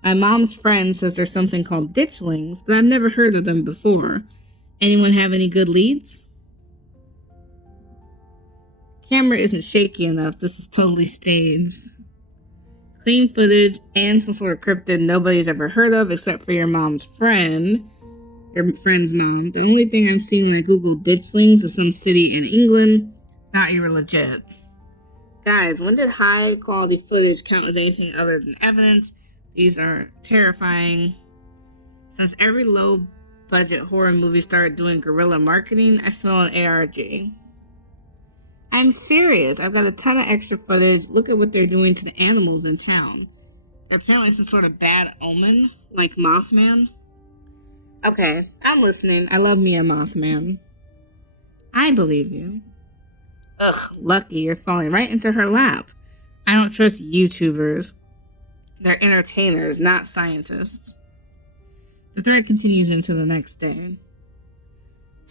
My mom's friend says there's something called ditchlings, but I've never heard of them before. Anyone have any good leads? Camera isn't shaky enough. This is totally staged. Clean footage and some sort of cryptid nobody's ever heard of except for your mom's friend. Your friend's mom. The only thing I'm seeing when I Google ditchlings is some city in England. Not you were legit. Guys, when did high quality footage count as anything other than evidence? These are terrifying. Since every low budget horror movie started doing guerrilla marketing, I smell an ARG. I'm serious. I've got a ton of extra footage. Look at what they're doing to the animals in town. They're apparently some sort of bad omen, like Mothman. Okay, I'm listening. I love me a Mothman. I believe you. Ugh, lucky you're falling right into her lap. I don't trust YouTubers. They're entertainers, not scientists. The thread continues into the next day.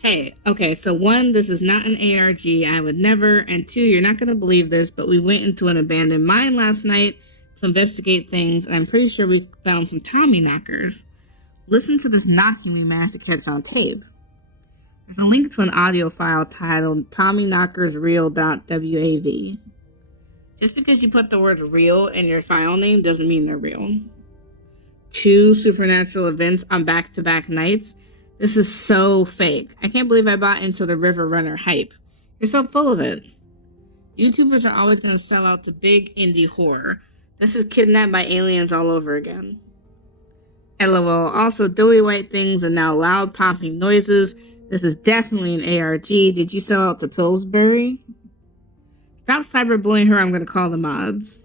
Hey, okay, so 1, this is not an ARG, I would never, and 2, you're not going to believe this, but we went into an abandoned mine last night to investigate things, and I'm pretty sure we found some Tommy knockers. Listen to this knocking we managed to catch on tape. There's a link to an audio file titled TommyKnockersReal.wav. Just because you put the word real in your file name doesn't mean they're real. 2 supernatural events on back-to-back nights. This is so fake. I can't believe I bought into the River Runner hype. You're so full of it. YouTubers are always going to sell out to big indie horror. This is kidnapped by aliens all over again. LOL. Also, doughy white things and now loud popping noises. This is definitely an ARG. Did you sell out to Pillsbury? Stop cyberbullying her. I'm going to call the mods.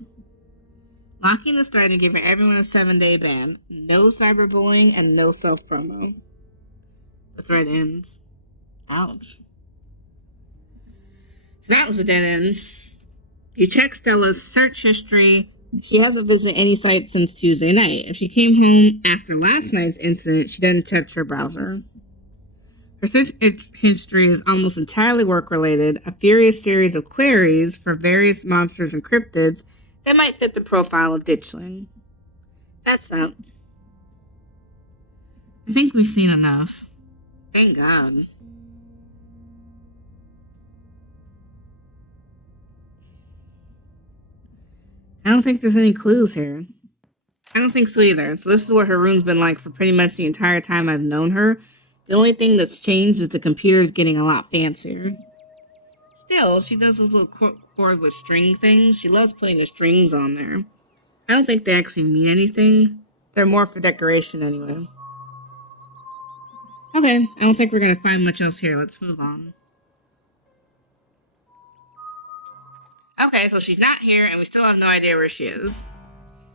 Locking the start and giving everyone a 7-day ban. No cyberbullying and no self-promo. The thread ends. Ouch. So that was a dead end. You check Stella's search history. She hasn't visited any site since Tuesday night. If she came home after last night's incident, she didn't check her browser. Her search history is almost entirely work-related, a furious series of queries for various monsters and cryptids that might fit the profile of Ditchling. That's that. I think we've seen enough. Thank God. I don't think there's any clues here. I don't think so either. So this is what her room's been like for pretty much the entire time I've known her. The only thing that's changed is the computer's getting a lot fancier. Still, she does those little cords with string things. She loves putting the strings on there. I don't think they actually mean anything. They're more for decoration anyway. Okay, I don't think we're going to find much else here. Let's move on. Okay, so she's not here, and we still have no idea where she is.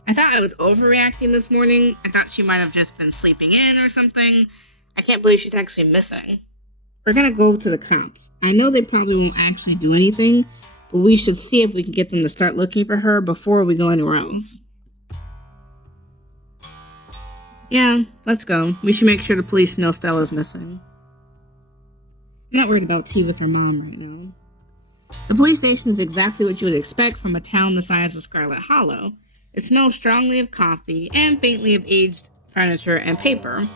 I thought I was overreacting this morning. I thought she might have just been sleeping in or something. I can't believe she's actually missing. We're going to go to the cops. I know they probably won't actually do anything, but we should see if we can get them to start looking for her before we go anywhere else. Yeah, let's go. We should make sure the police know Stella's missing. I'm not worried about tea with her mom right now. The police station is exactly what you would expect from a town the size of Scarlet Hollow. It smells strongly of coffee and faintly of aged furniture and paper.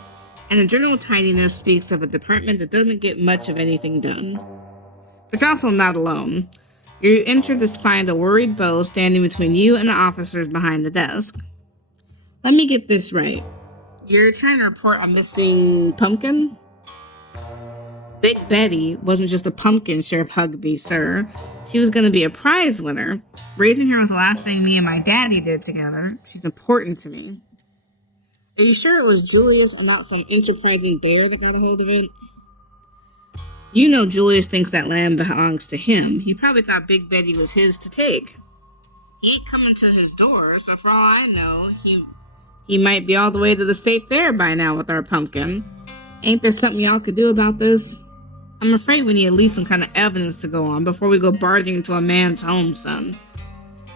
And the general tidiness speaks of a department that doesn't get much of anything done. But you're also not alone. You enter to find a worried Beau standing between you and the officers behind the desk. Let me get this right. You're trying to report a missing pumpkin? Big Betty wasn't just a pumpkin, Sheriff Hugby, sir. She was going to be a prize winner. Raising her was the last thing me and my daddy did together. She's important to me. Are you sure it was Julius and not some enterprising bear that got a hold of it? You know Julius thinks that land belongs to him. He probably thought Big Betty was his to take. He ain't coming to his door, so for all I know, he might be all the way to the state fair by now with our pumpkin. Ain't there something y'all could do about this? I'm afraid we need at least some kind of evidence to go on before we go barging into a man's home, son.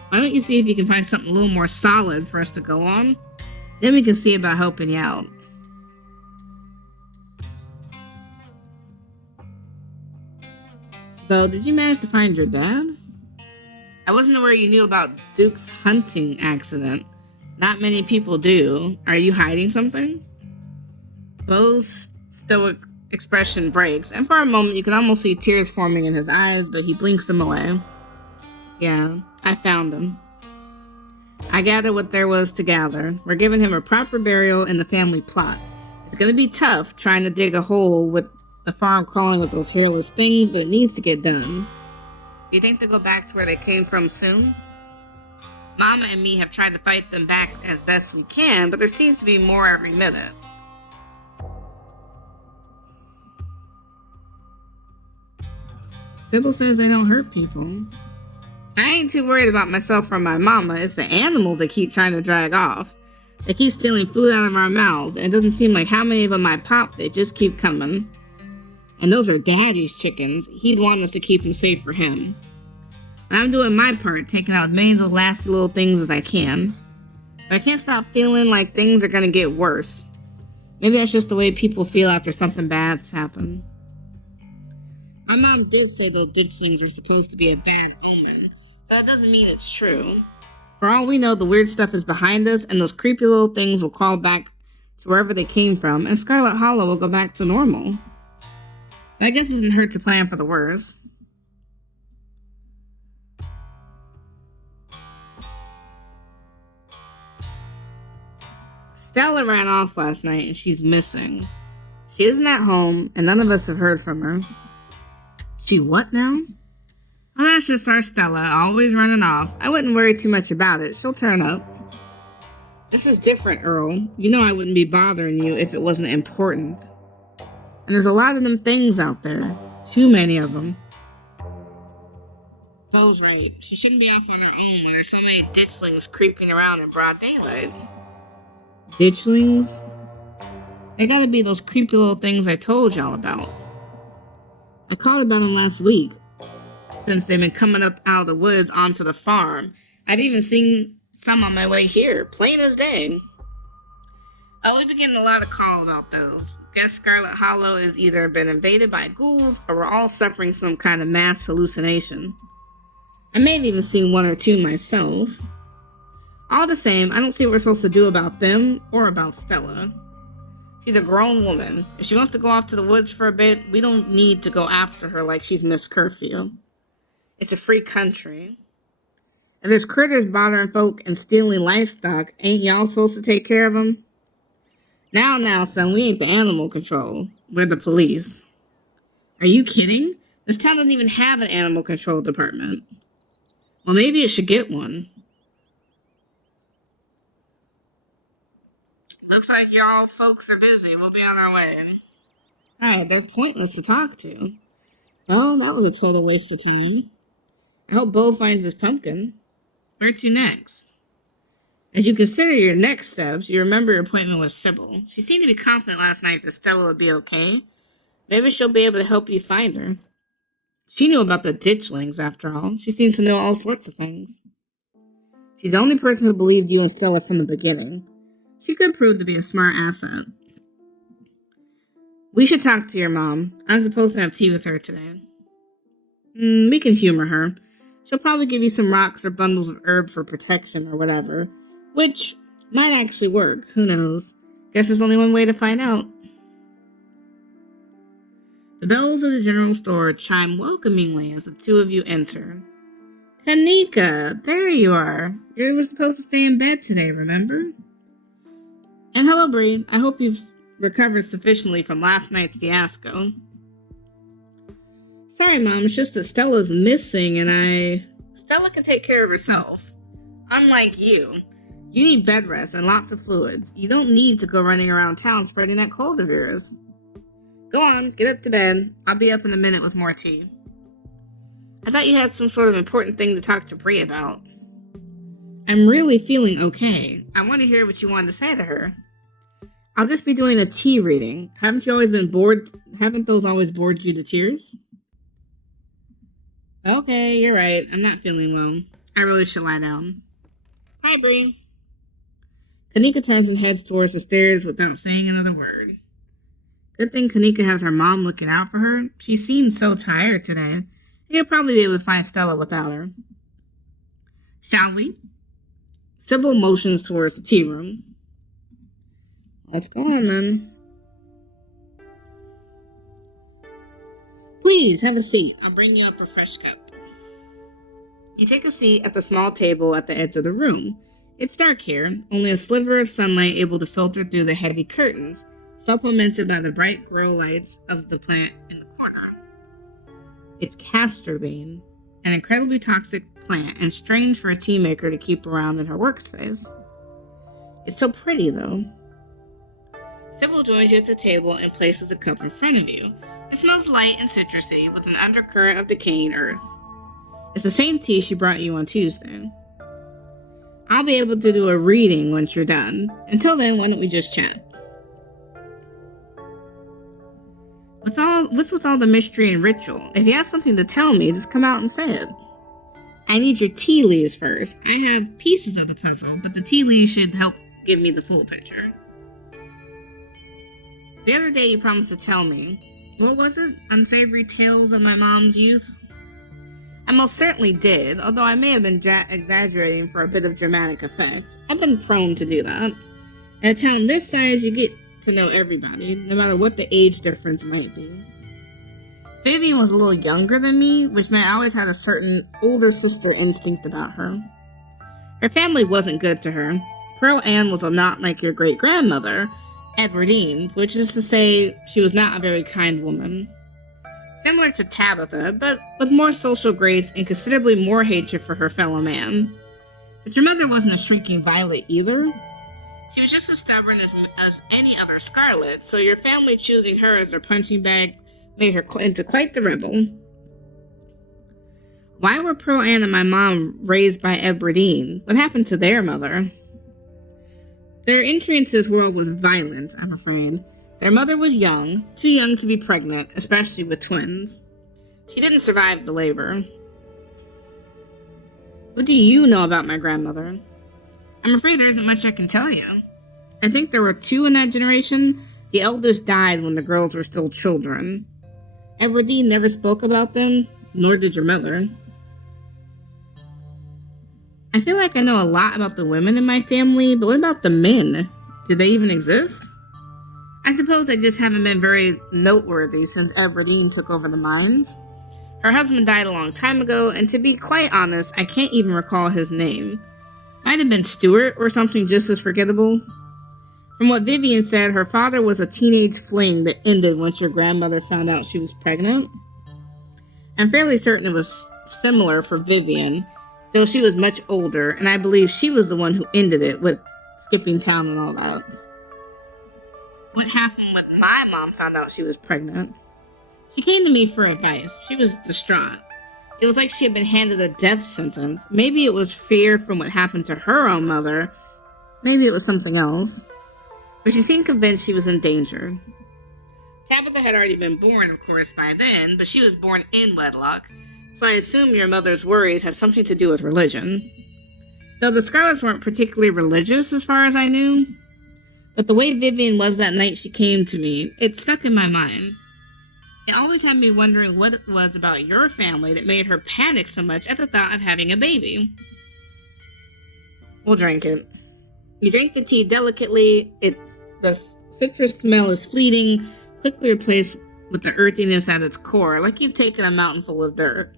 Why don't you see if you can find something a little more solid for us to go on? Then we can see about helping you out. Beau, did you manage to find your dad? I wasn't aware you knew about Duke's hunting accident. Not many people do. Are you hiding something? Bo's stoic expression breaks, and for a moment you can almost see tears forming in his eyes, but he blinks them away. Yeah, I found him. I gathered what there was to gather. We're giving him a proper burial in the family plot. It's gonna be tough trying to dig a hole with the farm crawling with those hairless things, but it needs to get done. Do you think they'll go back to where they came from soon? Mama and me have tried to fight them back as best we can, but there seems to be more every minute. Sybil says they don't hurt people. I ain't too worried about myself or my mama. It's the animals that keep trying to drag off. They keep stealing food out of our mouths, and it doesn't seem like how many of them might pop. They just keep coming. And those are Daddy's chickens. He'd want us to keep them safe for him. I'm doing my part, taking out as many of those nasty little things as I can. But I can't stop feeling like things are gonna get worse. Maybe that's just the way people feel after something bad's happened. My mom did say those ditchlings are supposed to be a bad omen, but that doesn't mean it's true. For all we know, the weird stuff is behind us, and those creepy little things will crawl back to wherever they came from, and Scarlet Hollow will go back to normal. But I guess it doesn't hurt to plan for the worst. Stella ran off last night and she's missing. She isn't at home and none of us have heard from her. She what now? Well, that's just our Stella, always running off. I wouldn't worry too much about it. She'll turn up. This is different, Earl. You know I wouldn't be bothering you if it wasn't important. And there's a lot of them things out there. Too many of them. Bo's right. She shouldn't be off on her own when there's so many ditchlings creeping around in broad daylight. Ditchlings? They gotta be those creepy little things I told y'all about. I called about them last week, since they've been coming up out of the woods onto the farm. I've even seen some on my way here, plain as day. Oh, we've been getting a lot of call about those. Guess Scarlet Hollow has either been invaded by ghouls or we're all suffering some kind of mass hallucination. I may have even seen one or two myself. All the same, I don't see what we're supposed to do about them or about Stella. She's a grown woman. If she wants to go off to the woods for a bit, we don't need to go after her like she's Miss Curfew. It's a free country. If there's critters bothering folk and stealing livestock, ain't y'all supposed to take care of them? Now, son, we ain't the animal control. We're the police. Are you kidding? This town doesn't even have an animal control department. Well, maybe it should get one. Looks like y'all folks are busy. We'll be on our way. Alright, they're pointless to talk to. Well, that was a total waste of time. I hope Bo finds his pumpkin. Where to next? As you consider your next steps, you remember your appointment with Sybil. She seemed to be confident last night that Stella would be okay. Maybe she'll be able to help you find her. She knew about the ditchlings, after all. She seems to know all sorts of things. She's the only person who believed you and Stella from the beginning. She could prove to be a smart asset. We should talk to your mom. I'm supposed to have tea with her today. We can humor her. She'll probably give you some rocks or bundles of herb for protection or whatever, which might actually work. Who knows? Guess there's only one way to find out. The bells of the general store chime welcomingly as the two of you enter. Kanika, there you are. You were supposed to stay in bed today, remember? And hello, Bree. I hope you've recovered sufficiently from last night's fiasco. Sorry, Mom. It's just that Stella's missing and Stella can take care of herself. Unlike you. You need bed rest and lots of fluids. You don't need to go running around town spreading that cold of yours. Go on, get up to bed. I'll be up in a minute with more tea. I thought you had some sort of important thing to talk to Bree about. I'm really feeling okay. I want to hear what you wanted to say to her. I'll just be doing a tea reading. Haven't you always been bored? Haven't those always bored you to tears? Okay, you're right. I'm not feeling well. I really should lie down. Hi, Bree. Kanika turns and heads towards the stairs without saying another word. Good thing Kanika has her mom looking out for her. She seemed so tired today. You'll probably be able to find Stella without her. Shall we? Sybil motions towards the tea room. Let's go on then. Please, have a seat. I'll bring you up a fresh cup. You take a seat at the small table at the edge of the room. It's dark here, only a sliver of sunlight able to filter through the heavy curtains, supplemented by the bright grow lights of the plant in the corner. It's castor bean, an incredibly toxic plant and strange for a tea maker to keep around in her workspace. It's so pretty, though. Sybil joins you at the table and places a cup in front of you. It smells light and citrusy, with an undercurrent of decaying earth. It's the same tea she brought you on Tuesday. I'll be able to do a reading once you're done. Until then, why don't we just chat? What's with all the mystery and ritual? If you have something to tell me, just come out and say it. I need your tea leaves first. I have pieces of the puzzle, but the tea leaves should help give me the full picture. The other day you promised to tell me. What was it? Unsavory tales of my mom's youth? I most certainly did, although I may have been exaggerating for a bit of dramatic effect. I've been prone to do that. In a town this size, you get to know everybody, no matter what the age difference might be. Vivian was a little younger than me, which meant I always had a certain older sister instinct about her. Her family wasn't good to her. Pearl Ann was not like your great-grandmother, Edwardine, which is to say she was not a very kind woman. Similar to Tabitha, but with more social grace and considerably more hatred for her fellow man. But your mother wasn't a shrieking violet either. She was just as stubborn as any other Scarlet, so your family choosing her as their punching bag made her into quite the rebel. Why were Pearl Ann and my mom raised by Edwardine? What happened to their mother? Their entry into this world was violent, I'm afraid. Their mother was young, too young to be pregnant, especially with twins. She didn't survive the labor. What do you know about my grandmother? I'm afraid there isn't much I can tell you. I think there were 2 in that generation. The eldest died when the girls were still children. Edwardine never spoke about them, nor did your mother. I feel like I know a lot about the women in my family, but what about the men? Do they even exist? I suppose they just haven't been very noteworthy since Edwardine took over the mines. Her husband died a long time ago, and to be quite honest, I can't even recall his name. Might have been Stuart or something just as forgettable. From what Vivian said, her father was a teenage fling that ended once your grandmother found out she was pregnant. I'm fairly certain it was similar for Vivian, though she was much older, and I believe she was the one who ended it with skipping town and all that. What happened when my mom found out she was pregnant? She came to me for advice. She was distraught. It was like she had been handed a death sentence. Maybe it was fear from what happened to her own mother. Maybe it was something else. But she seemed convinced she was in danger. Tabitha had already been born, of course, by then, but she was born in wedlock, so I assume your mother's worries had something to do with religion. Though the Scarlets weren't particularly religious as far as I knew. But the way Vivian was that night she came to me, it stuck in my mind. It always had me wondering what it was about your family that made her panic so much at the thought of having a baby. We'll drink it. You drink the tea delicately. The citrus smell is fleeting, quickly replaced with the earthiness at its core, like you've taken a mountain full of dirt.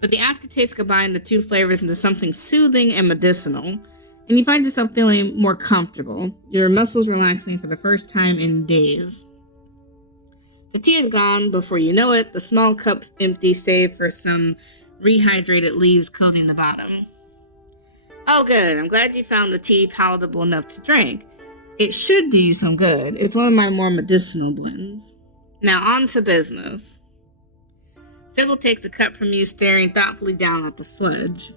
But the aftertaste combined the 2 flavors into something soothing and medicinal, and you find yourself feeling more comfortable, your muscles relaxing for the first time in days. The tea is gone before you know it, the small cup's empty save for some rehydrated leaves coating the bottom. Oh good, I'm glad you found the tea palatable enough to drink. It should do you some good. It's one of my more medicinal blends. Now on to business. Sybil takes a cup from you, staring thoughtfully down at the sludge.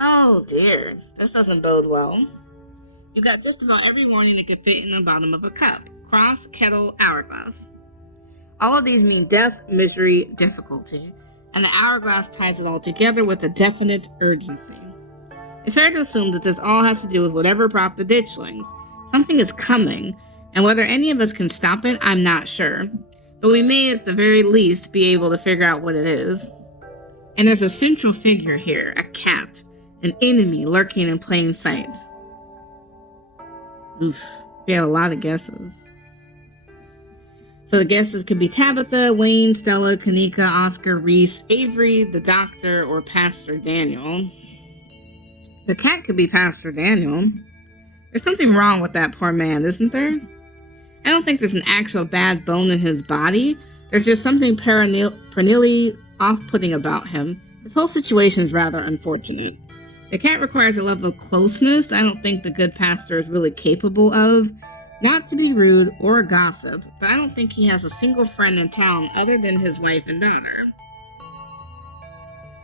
Oh dear, this doesn't bode well. You got just about every warning that could fit in the bottom of a cup. Cross, kettle, hourglass. All of these mean death, misery, difficulty, and the hourglass ties it all together with a definite urgency. It's fair to assume that this all has to do with whatever brought the ditchlings. Something is coming, and whether any of us can stop it, I'm not sure. But we may at the very least be able to figure out what it is. And there's a central figure here, a cat. An enemy lurking in plain sight. Oof, we have a lot of guesses. So the guesses could be Tabitha, Wayne, Stella, Kanika, Oscar, Reese, Avery, the doctor, or Pastor Daniel. The cat could be Pastor Daniel. There's something wrong with that poor man, isn't there? I don't think there's an actual bad bone in his body. There's just something perennially off-putting about him. His whole situation is rather unfortunate. The cat requires a level of closeness I don't think the good pastor is really capable of. Not to be rude or a gossip, but I don't think he has a single friend in town other than his wife and daughter.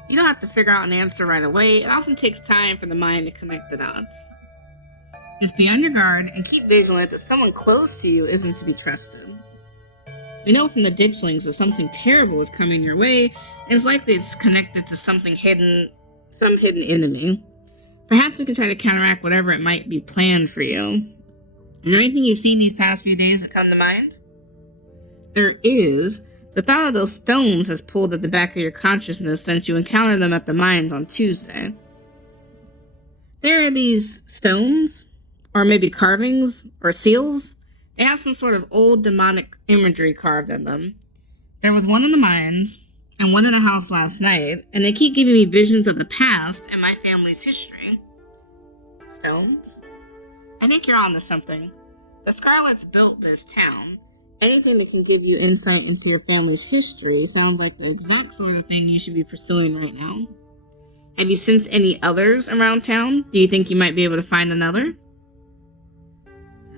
You don't have to figure out an answer right away. It often takes time for the mind to connect the dots. Just be on your guard and keep vigilant that someone close to you isn't to be trusted. We know from the ditchlings that something terrible is coming your way, and it's likely it's connected to something hidden, some hidden enemy. Perhaps we can try to counteract whatever it might be planned for you. Is there anything you've seen these past few days that come to mind? There is. The thought of those stones has pulled at the back of your consciousness since you encountered them at the mines on Tuesday. There are these stones, or maybe carvings, or seals. They have some sort of old demonic imagery carved in them. There was one in the mines, and one in a house last night, and they keep giving me visions of the past and my family's history. Stones? I think you're onto something. The Scarlets built this town. Anything that can give you insight into your family's history sounds like the exact sort of thing you should be pursuing right now. Have you sensed any others around town? Do you think you might be able to find another?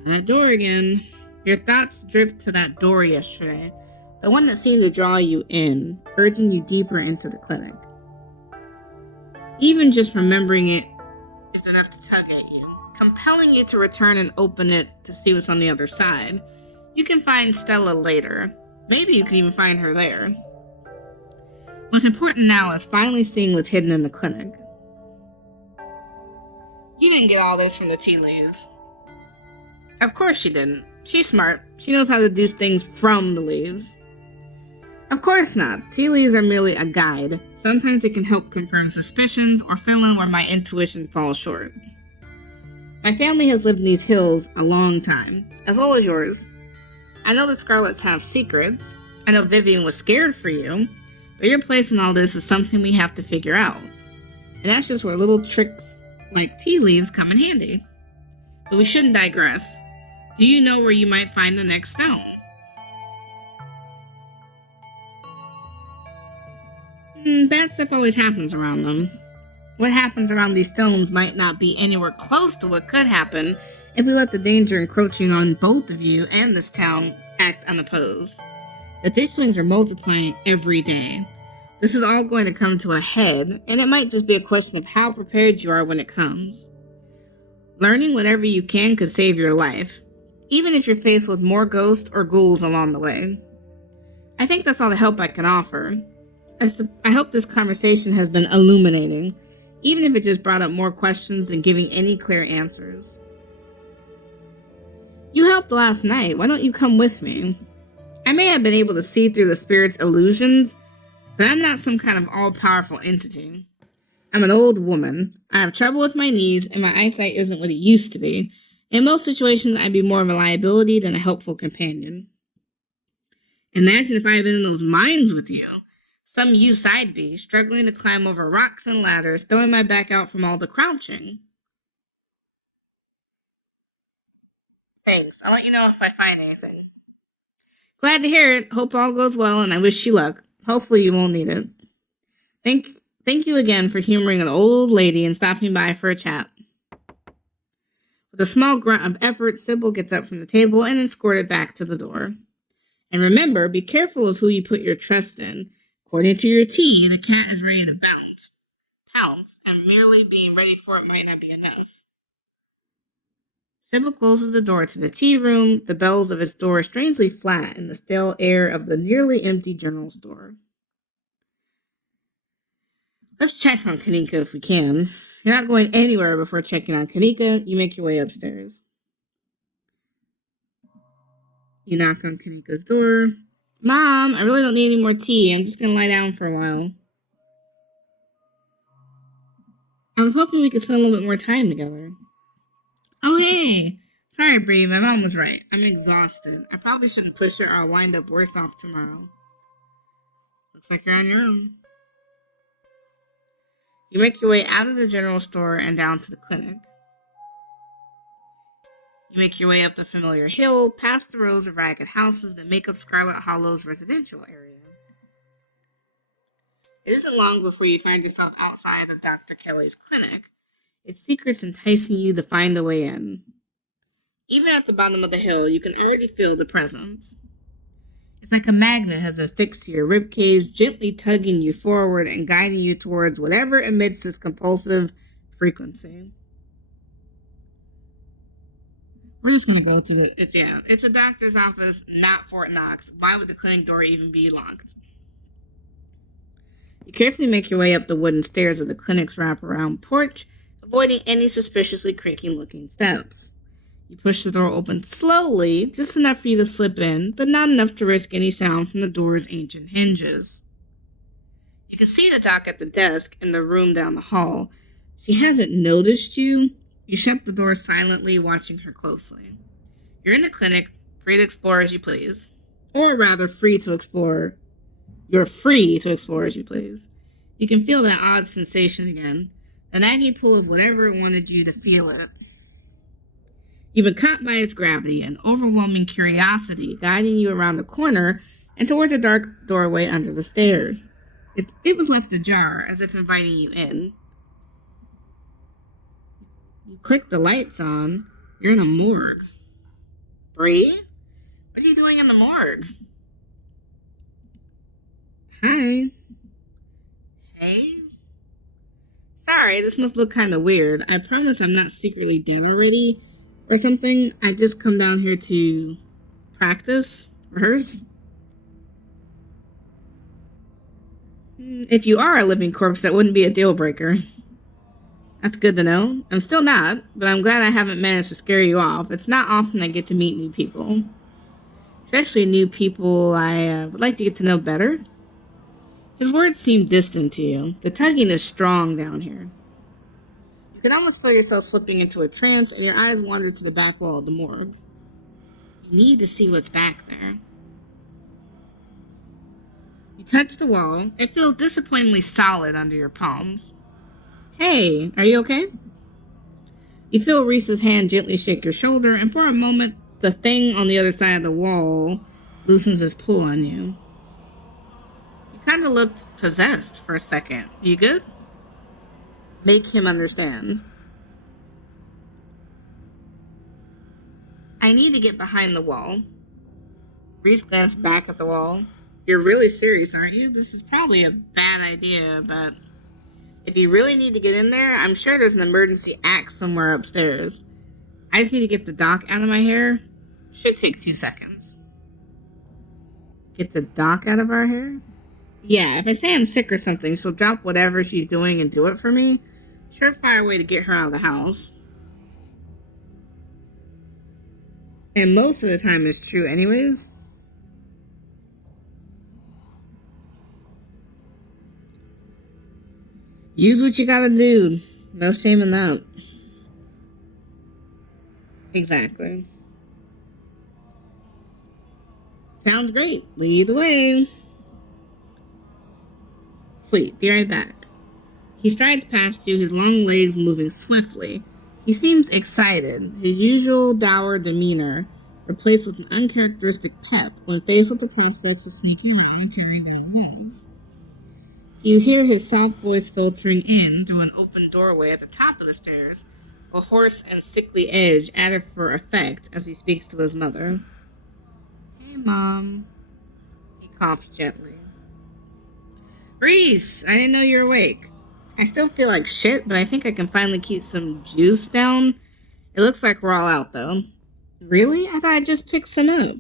That door again. Your thoughts drift to that door yesterday. The one that seemed to draw you in, urging you deeper into the clinic. Even just remembering it is enough to tug at you, compelling you to return and open it to see what's on the other side. You can find Stella later. Maybe you can even find her there. What's important now is finally seeing what's hidden in the clinic. You didn't get all this from the tea leaves. Of course she didn't. She's smart. She knows how to do things from the leaves. Of course not. Tea leaves are merely a guide. Sometimes it can help confirm suspicions or fill in where my intuition falls short. My family has lived in these hills a long time, as well as yours. I know the Scarlets have secrets. I know Vivian was scared for you, but your place in all this is something we have to figure out. And that's just where little tricks like tea leaves come in handy. But we shouldn't digress. Do you know where you might find the next stone? Bad stuff always happens around them. What happens around these stones might not be anywhere close to what could happen if we let the danger encroaching on both of you and this town act unopposed. The ditchlings are multiplying every day. This is all going to come to a head, and it might just be a question of how prepared you are when it comes. Learning whatever you can could save your life, even if you're faced with more ghosts or ghouls along the way. I think that's all the help I can offer. I hope this conversation has been illuminating, even if it just brought up more questions than giving any clear answers. You helped last night. Why don't you come with me? I may have been able to see through the spirit's illusions, but I'm not some kind of all-powerful entity. I'm an old woman. I have trouble with my knees, and my eyesight isn't what it used to be. In most situations, I'd be more of a liability than a helpful companion. Imagine if I had been in those mines with you. Some use I'd be, struggling to climb over rocks and ladders, throwing my back out from all the crouching. Thanks. I'll let you know if I find anything. Glad to hear it. Hope all goes well, and I wish you luck. Hopefully you won't need it. Thank you again for humoring an old lady and stopping by for a chat. With a small grunt of effort, Sybil gets up from the table and escorted back to the door. And remember, be careful of who you put your trust in. According to your tea, the cat is ready to pounce, and merely being ready for it might not be enough. Sybil closes the door to the tea room, the bells of its door strangely flat in the stale air of the nearly empty general store. Let's check on Kanika if we can. You're not going anywhere before checking on Kanika. You make your way upstairs. You knock on Kanika's door. Mom, I really don't need any more tea. I'm just going to lie down for a while. I was hoping we could spend a little bit more time together. Oh, hey. Sorry, Bree. My mom was right. I'm exhausted. I probably shouldn't push her or I'll wind up worse off tomorrow. Looks like you're on your own. You make your way out of the general store and down to the clinic. You make your way up the familiar hill, past the rows of ragged houses that make up Scarlet Hollow's residential area. It isn't long before you find yourself outside of Dr. Kelly's clinic, its secrets enticing you to find the way in. Even at the bottom of the hill, you can already feel the presence. It's like a magnet has been fixed to your ribcage, gently tugging you forward and guiding you towards whatever emits this compulsive frequency. We're just gonna go through it. It's a doctor's office, not Fort Knox. Why would the clinic door even be locked? You carefully make your way up the wooden stairs of the clinic's wraparound porch, avoiding any suspiciously creaking-looking steps. You push the door open slowly, just enough for you to slip in, but not enough to risk any sound from the door's ancient hinges. You can see the doc at the desk in the room down the hall. She hasn't noticed you. You shut the door silently, watching her closely. You're in the clinic, free to explore as you please. Or rather, free to explore. You're free to explore as you please. You can feel that odd sensation again, the nagging pull of whatever wanted you to feel it. You've been caught by its gravity, an overwhelming curiosity guiding you around the corner and towards a dark doorway under the stairs. It was left ajar, as if inviting you in. You click the lights on. You're in a morgue. Bree? What are you doing in the morgue? Hi. Hey? Sorry, this must look kind of weird. I promise I'm not secretly dead already or something. I just come down here to practice, rehearse. If you are a living corpse, that wouldn't be a deal breaker. That's good to know. I'm still not, but I'm glad I haven't managed to scare you off. It's not often I get to meet new people. Especially new people I would like to get to know better. His words seem distant to you. The tugging is strong down here. You can almost feel yourself slipping into a trance and your eyes wander to the back wall of the morgue. You need to see what's back there. You touch the wall. It feels disappointingly solid under your palms. Hey, are you okay? You feel Reese's hand gently shake your shoulder, and for a moment, the thing on the other side of the wall loosens its pull on you. You kind of looked possessed for a second. You good? Make him understand. I need to get behind the wall. Reese glanced back at the wall. You're really serious, aren't you? This is probably a bad idea, but if you really need to get in there, I'm sure there's an emergency axe somewhere upstairs. I just need to get the doc out of my hair. Should take 2 seconds. Get the doc out of our hair? Yeah, if I say I'm sick or something, she'll drop whatever she's doing and do it for me. Surefire way to get her out of the house. And most of the time it's true anyways. Use what you gotta do. No shame in that. Exactly. Sounds great. Lead the way. Sweet. Be right back. He strides past you, his long legs moving swiftly. He seems excited, his usual dour demeanor replaced with an uncharacteristic pep when faced with the prospects of sneaking around and tearing down walls. You hear his soft voice filtering in through an open doorway at the top of the stairs, a hoarse and sickly edge added for effect as he speaks to his mother. Hey, Mom. He coughs gently. Reese, I didn't know you were awake. I still feel like shit, but I think I can finally keep some juice down. It looks like we're all out, though. Really? I thought I just picked some up.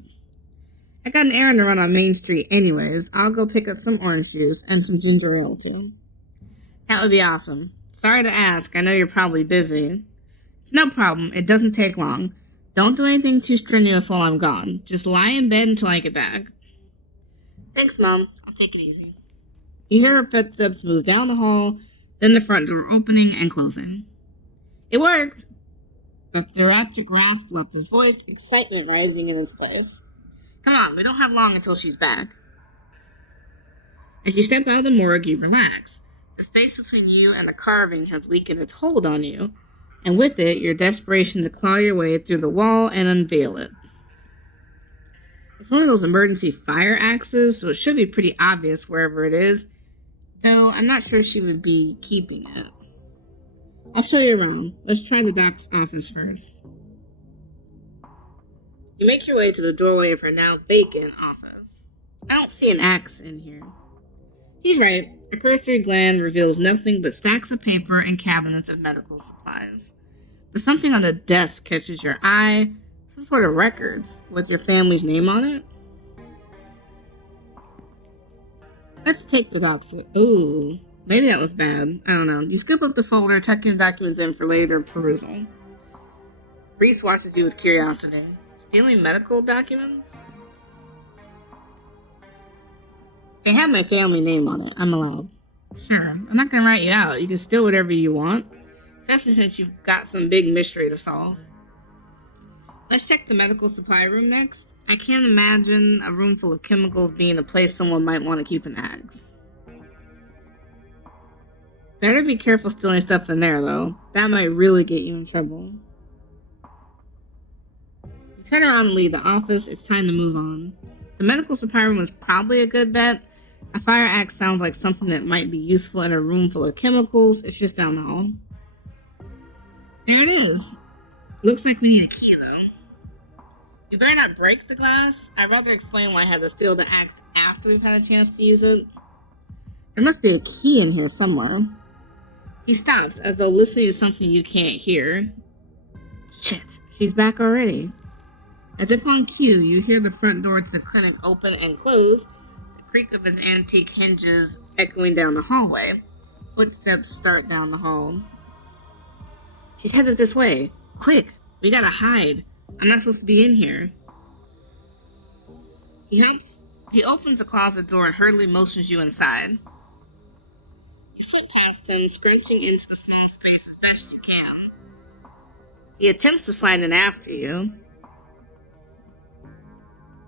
I got an errand to run on Main Street anyways. I'll go pick up some orange juice and some ginger ale, too. That would be awesome. Sorry to ask. I know you're probably busy. It's no problem. It doesn't take long. Don't do anything too strenuous while I'm gone. Just lie in bed until I get back. Thanks, Mom. I'll take it easy. You hear her footsteps move down the hall, then the front door opening and closing. It worked! The thoracic rasp left his voice, excitement rising in its place. Come on, we don't have long until she's back. As you step out of the morgue, you relax. The space between you and the carving has weakened its hold on you, and with it, your desperation to claw your way through the wall and unveil it. It's one of those emergency fire axes, so it should be pretty obvious wherever it is, though I'm not sure she would be keeping it. I'll show you around. Let's try the doc's office first. You make your way to the doorway of her now vacant office. I don't see an axe in here. He's right. A cursory glance reveals nothing but stacks of paper and cabinets of medical supplies. But something on the desk catches your eye, some sort of records with your family's name on it. Let's take the docs with. Ooh, maybe that was bad. I don't know. You scoop up the folder, tucking the documents in for later perusal. Reese watches you with curiosity. Stealing medical documents? They have my family name on it. I'm allowed. Sure, I'm not gonna write you out. You can steal whatever you want, especially since you've got some big mystery to solve. Let's check the medical supply room next. I can't imagine a room full of chemicals being a place someone might want to keep an axe. Better be careful stealing stuff in there, though. That might really get you in trouble. You turn around and leave the office. It's time to move on. The medical supply room is probably a good bet. A fire axe sounds like something that might be useful in a room full of chemicals. It's just down the hall. There it is. Looks like we need a key, though. You better not break the glass. I'd rather explain why I had to steal the axe after we've had a chance to use it. There must be a key in here somewhere. He stops, as though listening to something you can't hear. Shit, she's back already. As if on cue, you hear the front door to the clinic open and close, the creak of its antique hinges echoing down the hallway. Footsteps start down the hall. She's headed this way. Quick, we gotta hide. I'm not supposed to be in here. He opens the closet door and hurriedly motions you inside. You slip past him, scrunching into the small space as best you can. He attempts to slide in after you.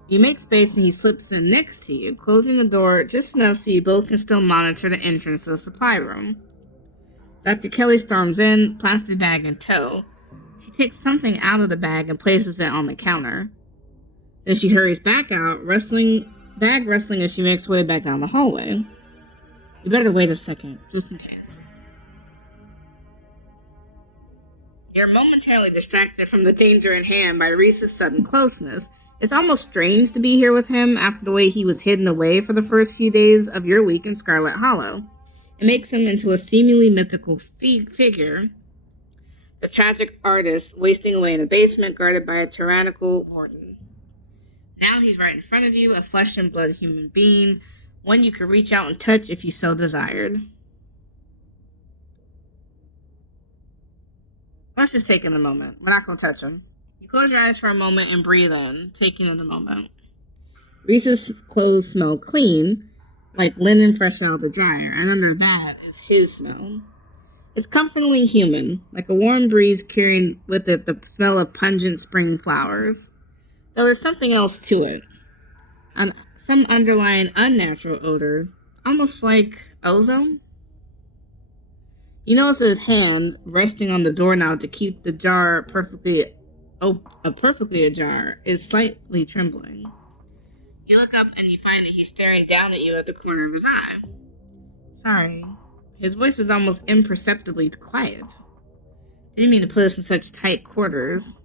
You make space and he slips in next to you, closing the door just enough so you both can still monitor the entrance to the supply room. Dr. Kelly storms in, plastic bag in tow. She takes something out of the bag and places it on the counter. Then she hurries back out, bag wrestling as she makes her way back down the hallway. You better wait a second, just in case. You're momentarily distracted from the danger in hand by Reese's sudden closeness. It's almost strange to be here with him after the way he was hidden away for the first few days of your week in Scarlet Hollow. It makes him into a seemingly mythical figure. The tragic artist wasting away in a basement guarded by a tyrannical warden. Now he's right in front of you, a flesh and blood human being, one you could reach out and touch if you so desired. Let's just take in a moment. We're not going to touch him. You close your eyes for a moment and breathe in, taking in the moment. Reese's clothes smell clean, like linen fresh out of the dryer, and under that is his smell. It's comfortingly human, like a warm breeze carrying with it the smell of pungent spring flowers. Though there's something else to it. Some underlying unnatural odor, almost like ozone. You notice his hand resting on the doorknob to keep the jar perfectly ajar is slightly trembling. You look up and you find that he's staring down at you at the corner of his eye. Sorry. His voice is almost imperceptibly quiet. Didn't mean to put us in such tight quarters.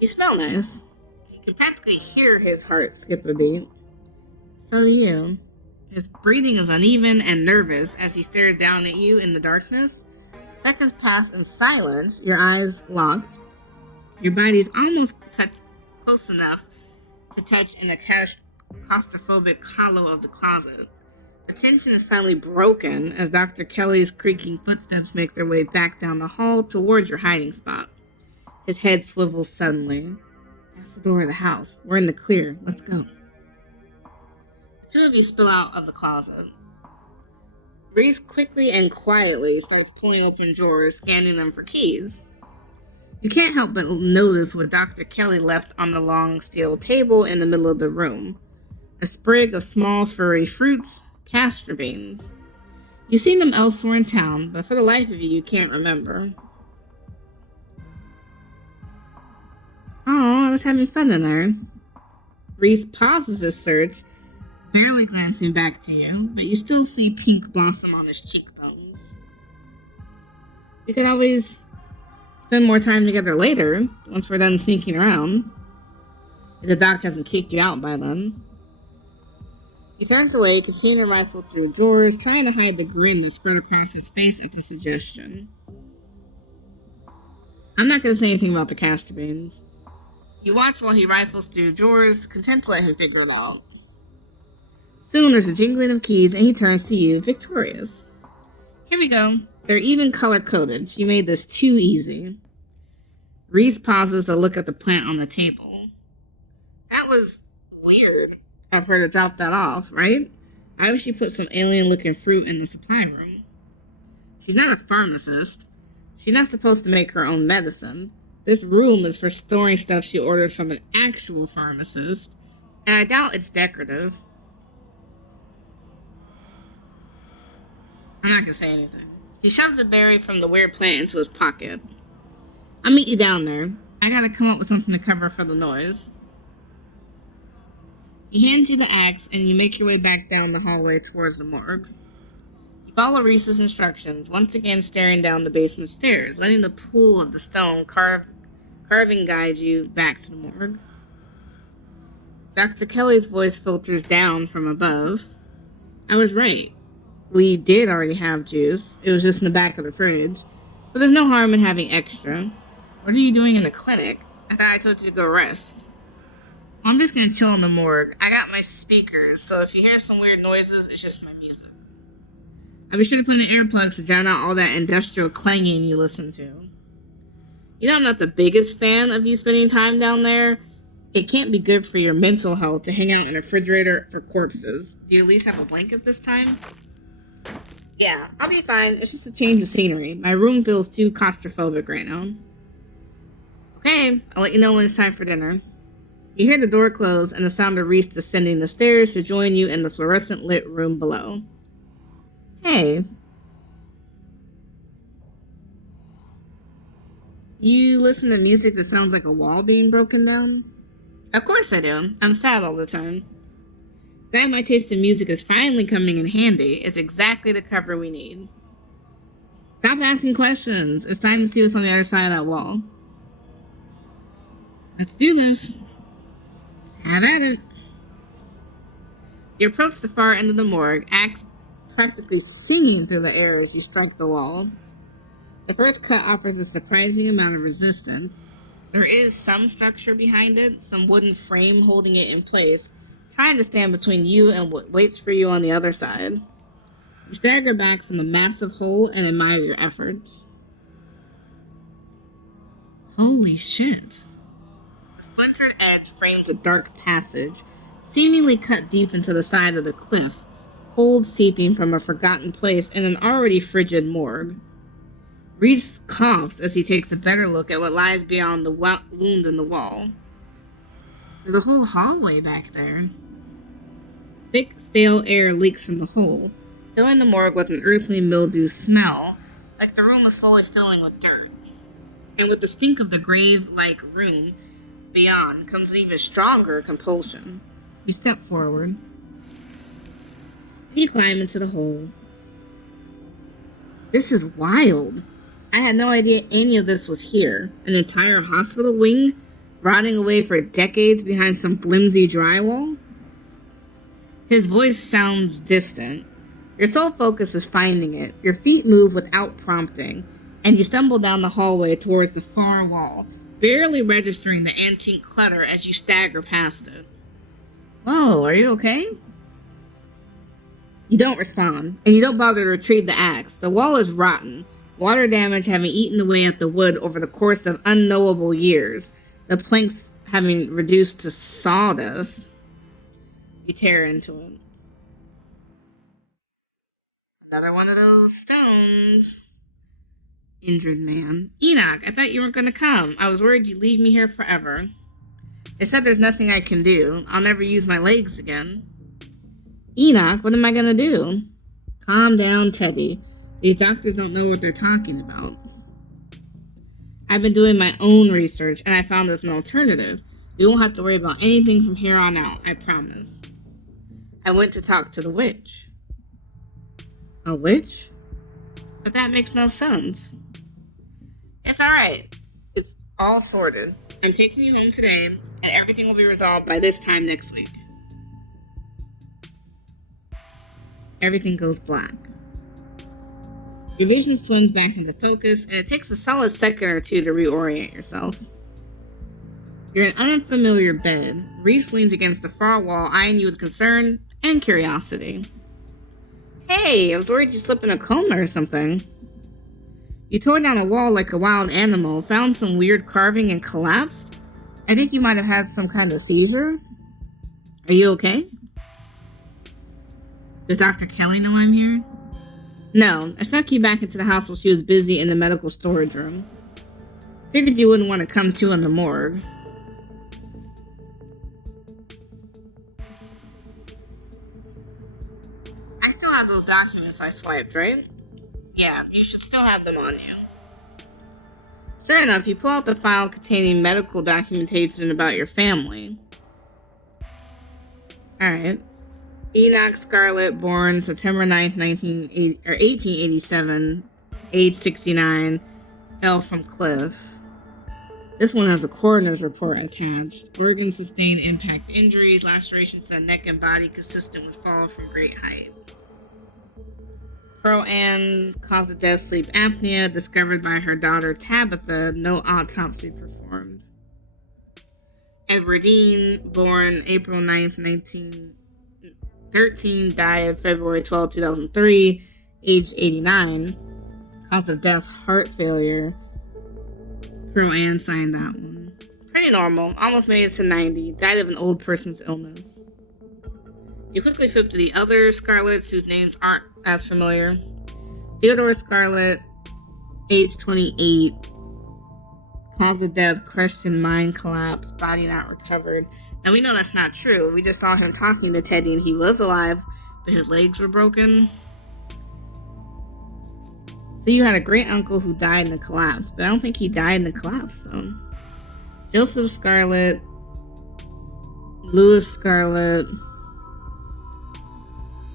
You smell nice. You can practically hear his heart skip a beat. So do you. His breathing is uneven and nervous as he stares down at you in the darkness. Seconds pass in silence, your eyes locked. Your body's almost close enough to touch in the claustrophobic hollow of the closet. The tension is finally broken as Dr. Kelly's creaking footsteps make their way back down the hall towards your hiding spot. His head swivels suddenly. That's the door of the house. We're in the clear. Let's go. The two of you spill out of the closet. Reese quickly and quietly starts pulling open drawers, scanning them for keys. You can't help but notice what Dr. Kelly left on the long steel table in the middle of the room. A sprig of small furry fruits, castor beans. You've seen them elsewhere in town, but for the life of you can't remember. Oh, I was having fun in there. Reese pauses his search, barely glancing back to you, but you still see pink blossom on his cheekbones. We could always spend more time together later, once we're done sneaking around. If the doc hasn't kicked you out by then. He turns away, continuing to rifle through drawers, trying to hide the grin that spread across his face at the suggestion. I'm not going to say anything about the castor beans. You watch while he rifles through drawers, content to let him figure it out. Soon there's a jingling of keys, and he turns to you, victorious. Here we go. They're even color-coded. You made this too easy. Reese pauses to look at the plant on the table. That was weird of her to drop that off, right? Why would she put some alien-looking fruit in the supply room? She's not a pharmacist. She's not supposed to make her own medicine. This room is for storing stuff she orders from an actual pharmacist, and I doubt it's decorative. I'm not gonna say anything. He shoves the berry from the weird plant into his pocket. I'll meet you down there. I gotta come up with something to cover for the noise. He hands you the axe, and you make your way back down the hallway towards the morgue. You follow Reese's instructions, once again staring down the basement stairs, letting the pool of the stone carving guide you back to the morgue. Dr. Kelly's voice filters down from above. I was right. We did already have juice. It was just in the back of the fridge. But there's no harm in having extra. What are you doing in the clinic? I thought I told you to go rest. Well, I'm just going to chill in the morgue. I got my speakers, so if you hear some weird noises, it's just my music. I'll be sure to put in earplugs to drown out all that industrial clanging you listen to. You know I'm not the biggest fan of you spending time down there. It can't be good for your mental health to hang out in a refrigerator for corpses. Do you at least have a blanket this time? Yeah, I'll be fine. It's just a change of scenery. My room feels too claustrophobic right now. Okay, I'll let you know when it's time for dinner. You hear the door close and the sound of Reese descending the stairs to join you in the fluorescent lit room below. Hey. You listen to music that sounds like a wall being broken down? Of course I do. I'm sad all the time. Glad my taste in music is finally coming in handy. It's exactly the cover we need. Stop asking questions. It's time to see what's on the other side of that wall. Let's do this. Have at it. You approach the far end of the morgue, axe practically singing through the air as you strike the wall. The first cut offers a surprising amount of resistance. There is some structure behind it, some wooden frame holding it in place, trying to stand between you and what waits for you on the other side. You stagger back from the massive hole and admire your efforts. Holy shit. The splintered edge frames a dark passage, seemingly cut deep into the side of the cliff, cold seeping from a forgotten place in an already frigid morgue. Reese coughs as he takes a better look at what lies beyond the wound in the wall. There's a whole hallway back there. Thick, stale air leaks from the hole, filling the morgue with an earthly mildew smell, like the room was slowly filling with dirt. And with the stink of the grave-like room beyond comes an even stronger compulsion. You step forward. You climb into the hole. This is wild. I had no idea any of this was here. An entire hospital wing, rotting away for decades behind some flimsy drywall? His voice sounds distant. Your sole focus is finding it. Your feet move without prompting, and you stumble down the hallway towards the far wall, barely registering the antique clutter as you stagger past it. Whoa, are you okay? You don't respond, and you don't bother to retrieve the axe. The wall is rotten, water damage having eaten away at the wood over the course of unknowable years. The planks having reduced to sawdust. You tear into it. Another one of those stones. Injured man. Enoch, I thought you weren't going to come. I was worried you'd leave me here forever. They said there's nothing I can do. I'll never use my legs again. Enoch, what am I going to do? Calm down, Teddy. These doctors don't know what they're talking about. I've been doing my own research, and I found there's an alternative. We won't have to worry about anything from here on out, I promise. I went to talk to the witch. A witch? But that makes no sense. It's alright. It's all sorted. I'm taking you home today, and everything will be resolved by this time next week. Everything goes black. Your vision swims back into focus, and it takes a solid second or two to reorient yourself. You're in an unfamiliar bed. Reese leans against the far wall, eyeing you with concern and curiosity. Hey, I was worried you slipped in a coma or something. You tore down a wall like a wild animal, found some weird carving, and collapsed? I think you might have had some kind of seizure. Are you okay? Does Dr. Kelly know I'm here? No, I snuck you back into the house while she was busy in the medical storage room. Figured you wouldn't want to come to in the morgue. I still have those documents I swiped, right? Yeah, you should still have them on you. Sure enough, you pull out the file containing medical documentation about your family. Alright. Enoch Scarlet, born September 9th, 1887, age 69, fell from cliff. This one has a coroner's report attached. Organ sustained impact injuries, lacerations to the neck and body consistent with fall from great height. Pearl Ann, cause of death, sleep apnea, discovered by her daughter Tabitha, no autopsy performed. Edwardine, born April 9th, 1913, died February 12, 2003, age 89. Cause of death, heart failure. Pearl Ann signed that one. Pretty normal. Almost made it to 90. Died of an old person's illness. You quickly flip to the other Scarlets whose names aren't as familiar. Theodore Scarlet, age 28. Cause of death, crushed in mind collapse, body not recovered. Now we know that's not true. We just saw him talking to Teddy and he was alive, but his legs were broken. So you had a great uncle who died in the collapse, but I don't think he died in the collapse, though. Joseph Scarlet, Louis Scarlet,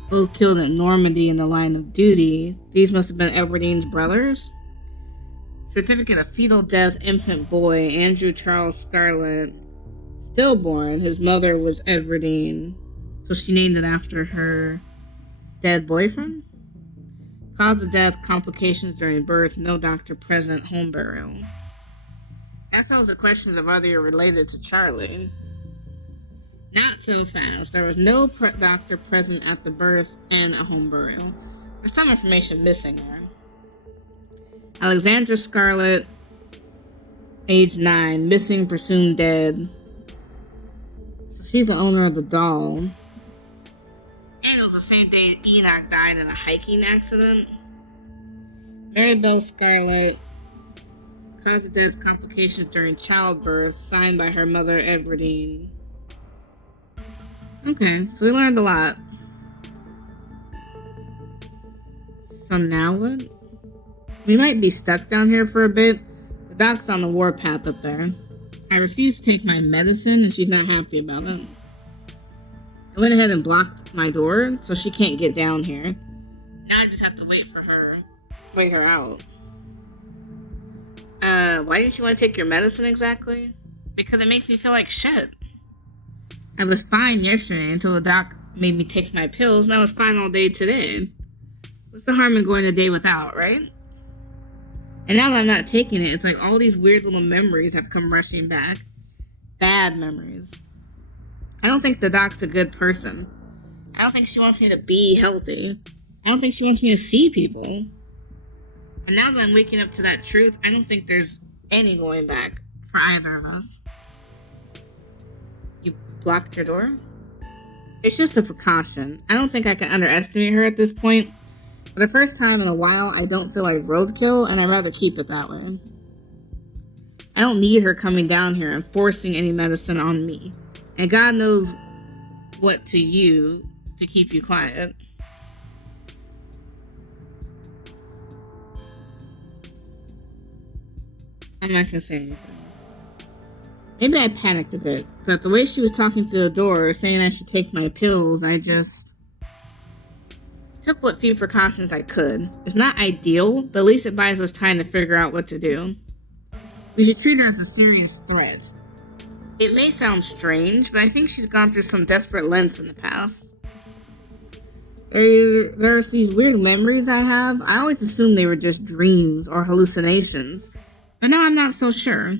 both killed at Normandy in the line of duty. These must have been Edwardine's brothers. Certificate of fetal death, infant boy, Andrew Charles Scarlet, stillborn. His mother was Edwardine, so she named it after her dead boyfriend. Cause of death, complications during birth, no doctor present, home burial. That solves the questions of whether you're related to Charlie. Not so fast. There was no doctor present at the birth and a home burial. There's some information missing there. Alexandra Scarlet, age 9, missing, presumed dead. So she's the owner of the doll. And it was the same day Enoch died in a hiking accident. Maribel Scarlet, cause of death, complications during childbirth, signed by her mother Edwardine. Okay, so we learned a lot. So now what? We might be stuck down here for a bit. The doc's on the warpath up there. I refuse to take my medicine and she's not happy about it. I went ahead and blocked my door so she can't get down here. Now I just have to wait her out. Why didn't you want to take your medicine exactly? Because it makes me feel like shit. I was fine yesterday until the doc made me take my pills, and I was fine all day today. What's the harm in going a day without, right? And now that I'm not taking it, it's like all these weird little memories have come rushing back. Bad memories. I don't think the doc's a good person. I don't think she wants me to be healthy. I don't think she wants me to see people. And now that I'm waking up to that truth, I don't think there's any going back for either of us. You blocked your door? It's just a precaution. I don't think I can underestimate her at this point. For the first time in a while, I don't feel like roadkill, and I'd rather keep it that way. I don't need her coming down here and forcing any medicine on me. And God knows what to you to keep you quiet. I'm not gonna say anything. Maybe I panicked a bit, but the way she was talking through the door, saying I should take my pills, I just took what few precautions I could. It's not ideal, but at least it buys us time to figure out what to do. We should treat her as a serious threat. It may sound strange, but I think she's gone through some desperate lengths in the past. There's these weird memories I have. I always assumed they were just dreams or hallucinations, but now I'm not so sure.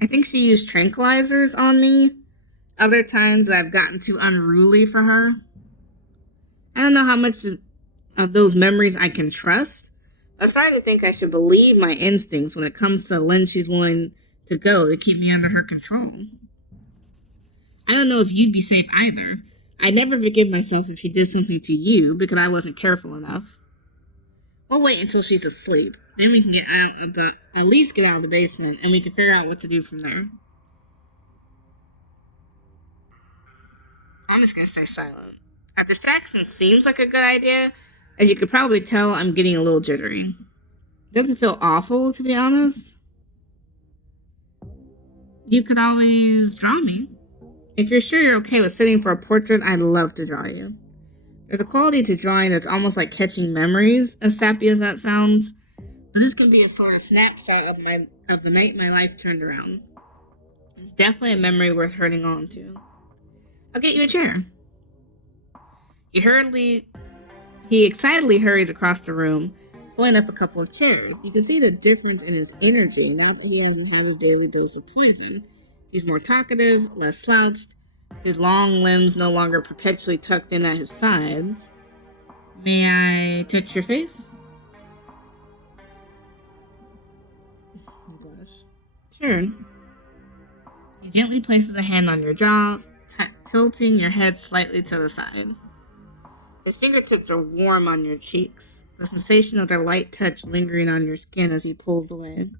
I think she used tranquilizers on me. Other times I've gotten too unruly for her. I don't know how much of those memories I can trust. I try to think I should believe my instincts when it comes to when she's willing to go to keep me under her control. I don't know if you'd be safe either. I'd never forgive myself if she did something to you because I wasn't careful enough. We'll wait until she's asleep. Then we can at least get out of the basement, and we can figure out what to do from there. I'm just gonna stay silent. A distraction seems like a good idea. As you could probably tell, I'm getting a little jittery. Doesn't feel awful, to be honest. You could always draw me. If you're sure you're okay with sitting for a portrait, I'd love to draw you. There's a quality to drawing that's almost like catching memories, as sappy as that sounds. But this could be a sort of snapshot of the night my life turned around. It's definitely a memory worth holding on to. I'll get you a chair. He excitedly hurries across the room, pulling up a couple of chairs. You can see the difference in his energy now that he hasn't had his daily dose of poison. He's more talkative, less slouched. His long limbs no longer perpetually tucked in at his sides. May I touch your face? Oh gosh. Sure. He gently places a hand on your jaw, tilting your head slightly to the side. His fingertips are warm on your cheeks, the sensation of their light touch lingering on your skin as he pulls away.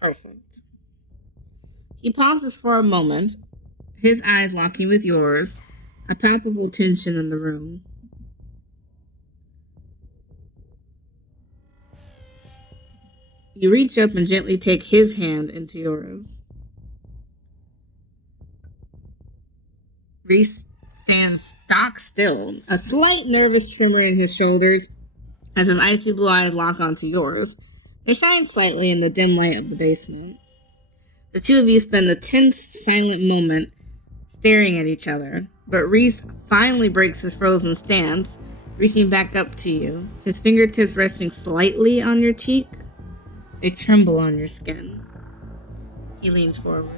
Perfect. He pauses for a moment, his eyes locking with yours, a palpable tension in the room. You reach up and gently take his hand into yours. Reese stands stock still, a slight nervous tremor in his shoulders as his icy blue eyes lock onto yours. They shine slightly in the dim light of the basement. The two of you spend a tense, silent moment staring at each other, but Reese finally breaks his frozen stance, reaching back up to you, his fingertips resting slightly on your cheek. They tremble on your skin. He leans forward.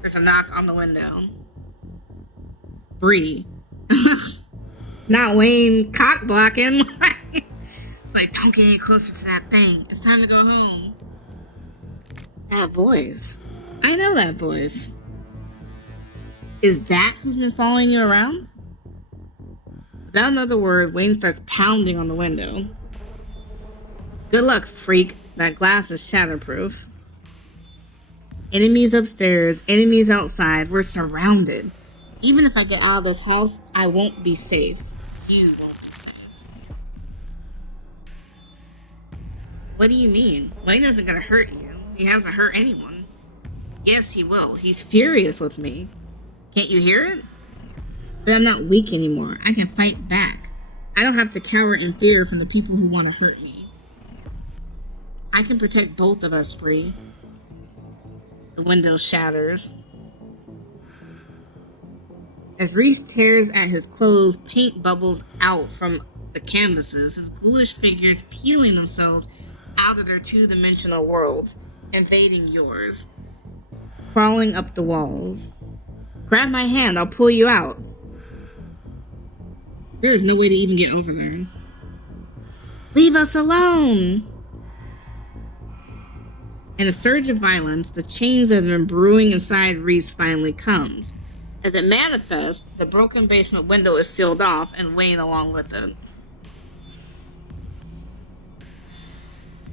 There's a knock on the window. Bree. Not Wayne cock blocking. Like, don't get any closer to that thing. It's time to go home. That voice. I know that voice. Is that who's been following you around? Without another word, Wayne starts pounding on the window. Good luck, freak. That glass is shatterproof. Enemies upstairs, enemies outside. We're surrounded. Even if I get out of this house, I won't be safe. You won't be safe. What do you mean? Wayne isn't gonna hurt you. He hasn't hurt anyone. Yes, he will. He's furious with me. Can't you hear it? But I'm not weak anymore. I can fight back. I don't have to cower in fear from the people who want to hurt me. I can protect both of us, Bree. The window shatters. As Reese tears at his clothes, paint bubbles out from the canvases, his ghoulish figures peeling themselves out of their two-dimensional worlds, invading yours, crawling up the walls. Grab my hand, I'll pull you out. There is no way to even get over there. Leave us alone! In a surge of violence, the change that has been brewing inside Reese finally comes. As it manifests, the broken basement window is sealed off and Wayne along with it.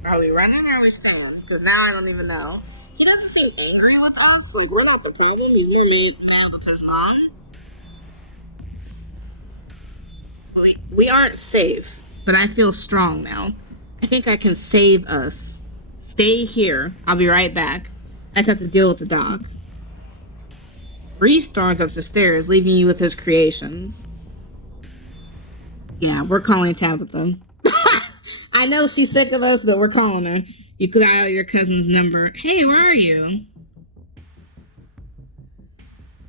Are we running or are we staying? Because now I don't even know. He doesn't seem angry with us. Like, we're not the problem. He's more mad with his mom. We aren't safe, but I feel strong now. I think I can save us. Stay here. I'll be right back. I just have to deal with the dog. Reese storms up the stairs, leaving you with his creations. Yeah, we're calling Tabitha. I know she's sick of us, but we're calling her. You could dial your cousin's number. Hey, where are you?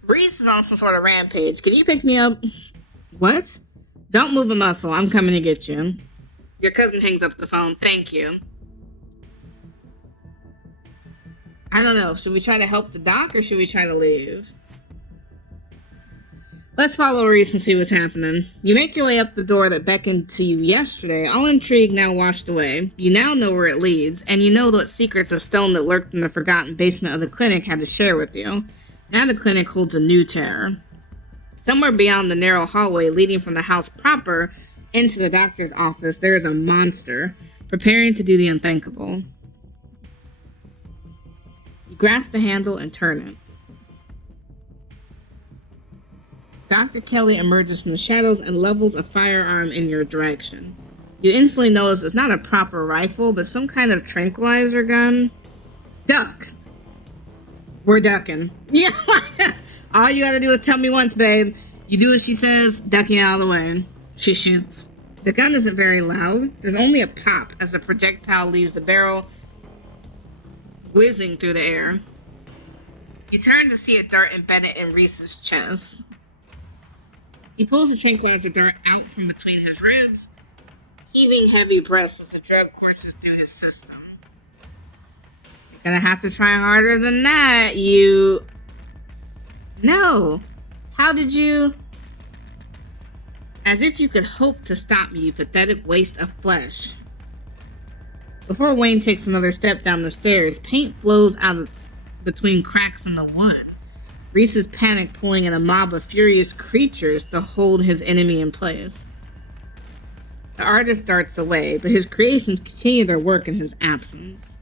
Reese is on some sort of rampage. Can you pick me up? What? Don't move a muscle. I'm coming to get you. Your cousin hangs up the phone. Thank you. I don't know. Should we try to help the doc or should we try to leave? Let's follow Reese and see what's happening. You make your way up the door that beckoned to you yesterday. All intrigue now washed away. You now know where it leads, and you know what secrets a stone that lurked in the forgotten basement of the clinic had to share with you. Now the clinic holds a new terror. Somewhere beyond the narrow hallway leading from the house proper into the doctor's office, there is a monster preparing to do the unthinkable. You grasp the handle and turn it. Dr. Kelly emerges from the shadows and levels a firearm in your direction. You instantly notice it's not a proper rifle, but some kind of tranquilizer gun. Duck. We're ducking. Yeah. All you gotta do is tell me once, babe. You do what she says, ducking out of the way. She shoots. The gun isn't very loud. There's only a pop as the projectile leaves the barrel, whizzing through the air. You turn to see a dart embedded in Reese's chest. He pulls the tranquilizer dart out from between his ribs, heaving heavy breaths as the drug courses through his system. You're gonna have to try harder than that, you... No. How did you... As if you could hope to stop me, you pathetic waste of flesh. Before Wayne takes another step down the stairs, paint flows out of between cracks in the wood. Reese is panic pulling in a mob of furious creatures to hold his enemy in place. The artist darts away, but his creations continue their work in his absence.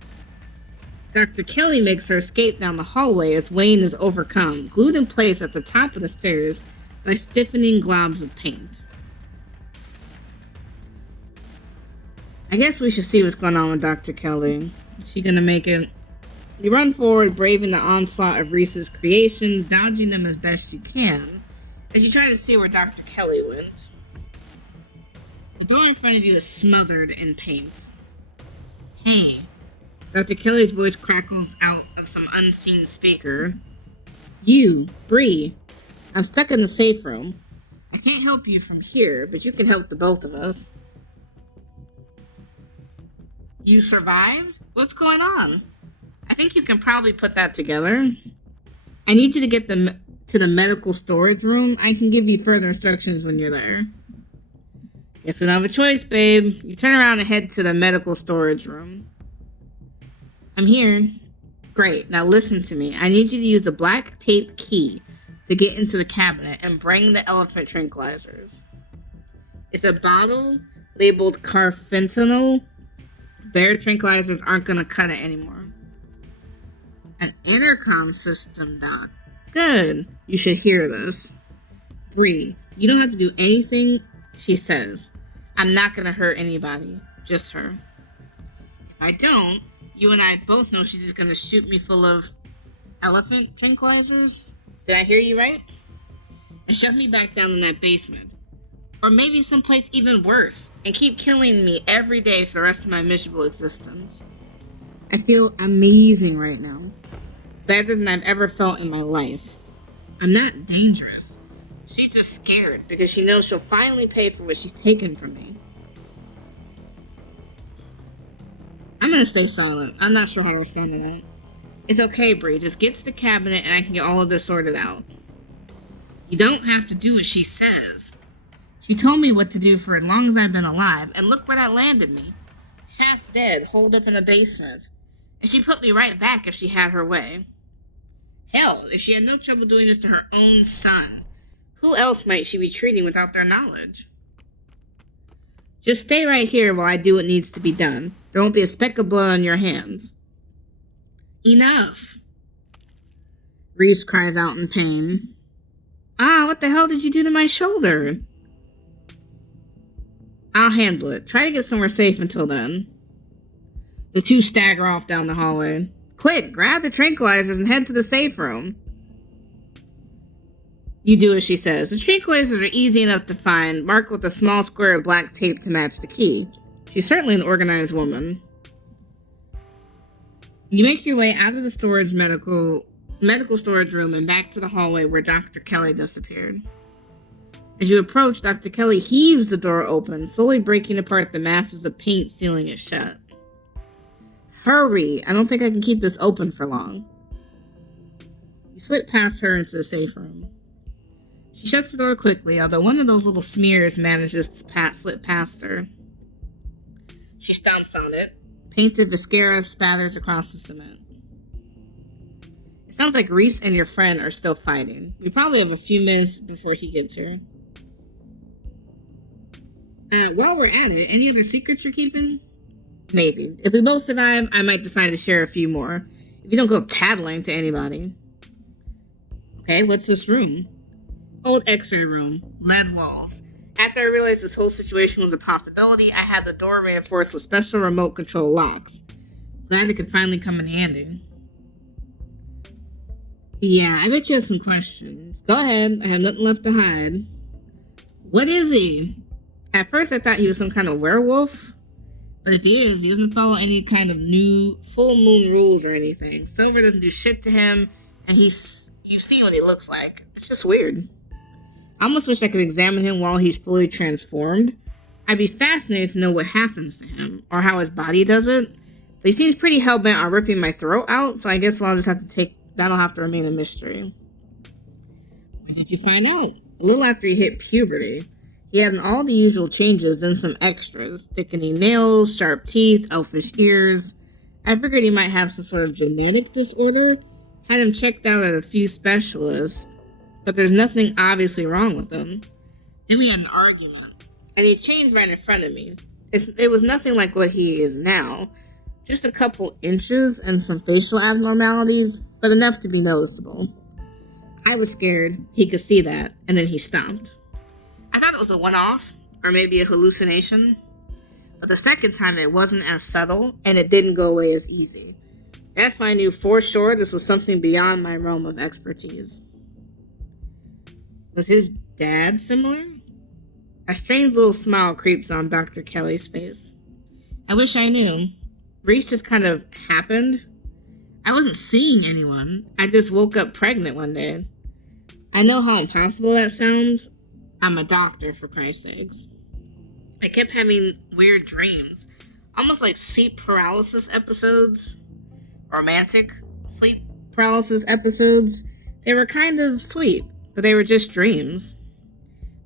Dr. Kelly makes her escape down the hallway as Wayne is overcome, glued in place at the top of the stairs by stiffening globs of paint. I guess we should see what's going on with Dr. Kelly. Is she gonna make it? You run forward, braving the onslaught of Reese's creations, dodging them as best you can, as you try to see where Dr. Kelly went. The door in front of you is smothered in paint. Hey. Dr. Kelly's voice crackles out of some unseen speaker. You, Bree. I'm stuck in the safe room. I can't help you from here, but you can help the both of us. You survived? What's going on? I think you can probably put that together. I need you to get to the medical storage room. I can give you further instructions when you're there. Guess we don't have a choice, babe. You turn around and head to the medical storage room. I'm here. Great. Now listen to me. I need you to use the black tape key to get into the cabinet and bring the elephant tranquilizers. It's a bottle labeled carfentanil. Bear tranquilizers aren't going to cut it anymore. An intercom system, Doc. Good. You should hear this. Bree, you don't have to do anything she says. I'm not going to hurt anybody. Just her. If I don't, you and I both know she's just going to shoot me full of elephant tranquilizers. Did I hear you right? And shove me back down in that basement. Or maybe someplace even worse. And keep killing me every day for the rest of my miserable existence. I feel amazing right now. Better than I've ever felt in my life. I'm not dangerous. She's just scared because she knows she'll finally pay for what she's taken from me. I'm gonna stay silent. I'm not sure how to respond to that. It's okay, Bree. Just get to the cabinet and I can get all of this sorted out. You don't have to do what she says. She told me what to do for as long as I've been alive, and look where that landed me. Half dead, holed up in a basement. And she put me right back if she had her way. Hell, if she had no trouble doing this to her own son, who else might she be treating without their knowledge? Just stay right here while I do what needs to be done. There won't be a speck of blood on your hands. Enough. Reese cries out in pain. Ah, what the hell did you do to my shoulder? I'll handle it. Try to get somewhere safe until then. The two stagger off down the hallway. Quick, grab the tranquilizers and head to the safe room. You do as she says. The tranquilizers are easy enough to find, marked with a small square of black tape to match the key. She's certainly an organized woman. You make your way out of the medical storage room and back to the hallway where Dr. Kelly disappeared. As you approach, Dr. Kelly heaves the door open, slowly breaking apart the masses of paint sealing it shut. Hurry! I don't think I can keep this open for long. You slip past her into the safe room. She shuts the door quickly, although one of those little smears manages to slip past her. She stomps on it. Painted mascara spatters across the cement. It sounds like Reese and your friend are still fighting. We probably have a few minutes before he gets here. While we're at it, any other secrets you're keeping? Maybe. If we both survive, I might decide to share a few more. If you don't go tattling to anybody. Okay, what's this room? Old x-ray room. Lead walls. After I realized this whole situation was a possibility, I had the door reinforced with special remote control locks. Glad it could finally come in handy. Yeah, I bet you have some questions. Go ahead, I have nothing left to hide. What is he? At first I thought he was some kind of werewolf. But if he is, he doesn't follow any kind of new full moon rules or anything. Silver doesn't do shit to him, and you've seen what he looks like. It's just weird. I almost wish I could examine him while he's fully transformed. I'd be fascinated to know what happens to him, or how his body does it. But he seems pretty hell-bent on ripping my throat out, so I guess that'll have to remain a mystery. When did you find out? A little after he hit puberty. He had all the usual changes, then some extras. Thickening nails, sharp teeth, elfish ears. I figured he might have some sort of genetic disorder. Had him checked out at a few specialists. But there's nothing obviously wrong with him. Then we had an argument. And he changed right in front of me. It was nothing like what he is now. Just a couple inches and some facial abnormalities, but enough to be noticeable. I was scared he could see that, and then he stopped. I thought it was a one-off, or maybe a hallucination. But the second time it wasn't as subtle, and it didn't go away as easy. That's why I knew for sure this was something beyond my realm of expertise. Was his dad similar? A strange little smile creeps on Dr. Kelly's face. I wish I knew. Reese just kind of happened. I wasn't seeing anyone. I just woke up pregnant one day. I know how impossible that sounds. I'm a doctor, for Christ's sakes. I kept having weird dreams. Almost like sleep paralysis episodes. Romantic sleep paralysis episodes. They were kind of sweet, but they were just dreams.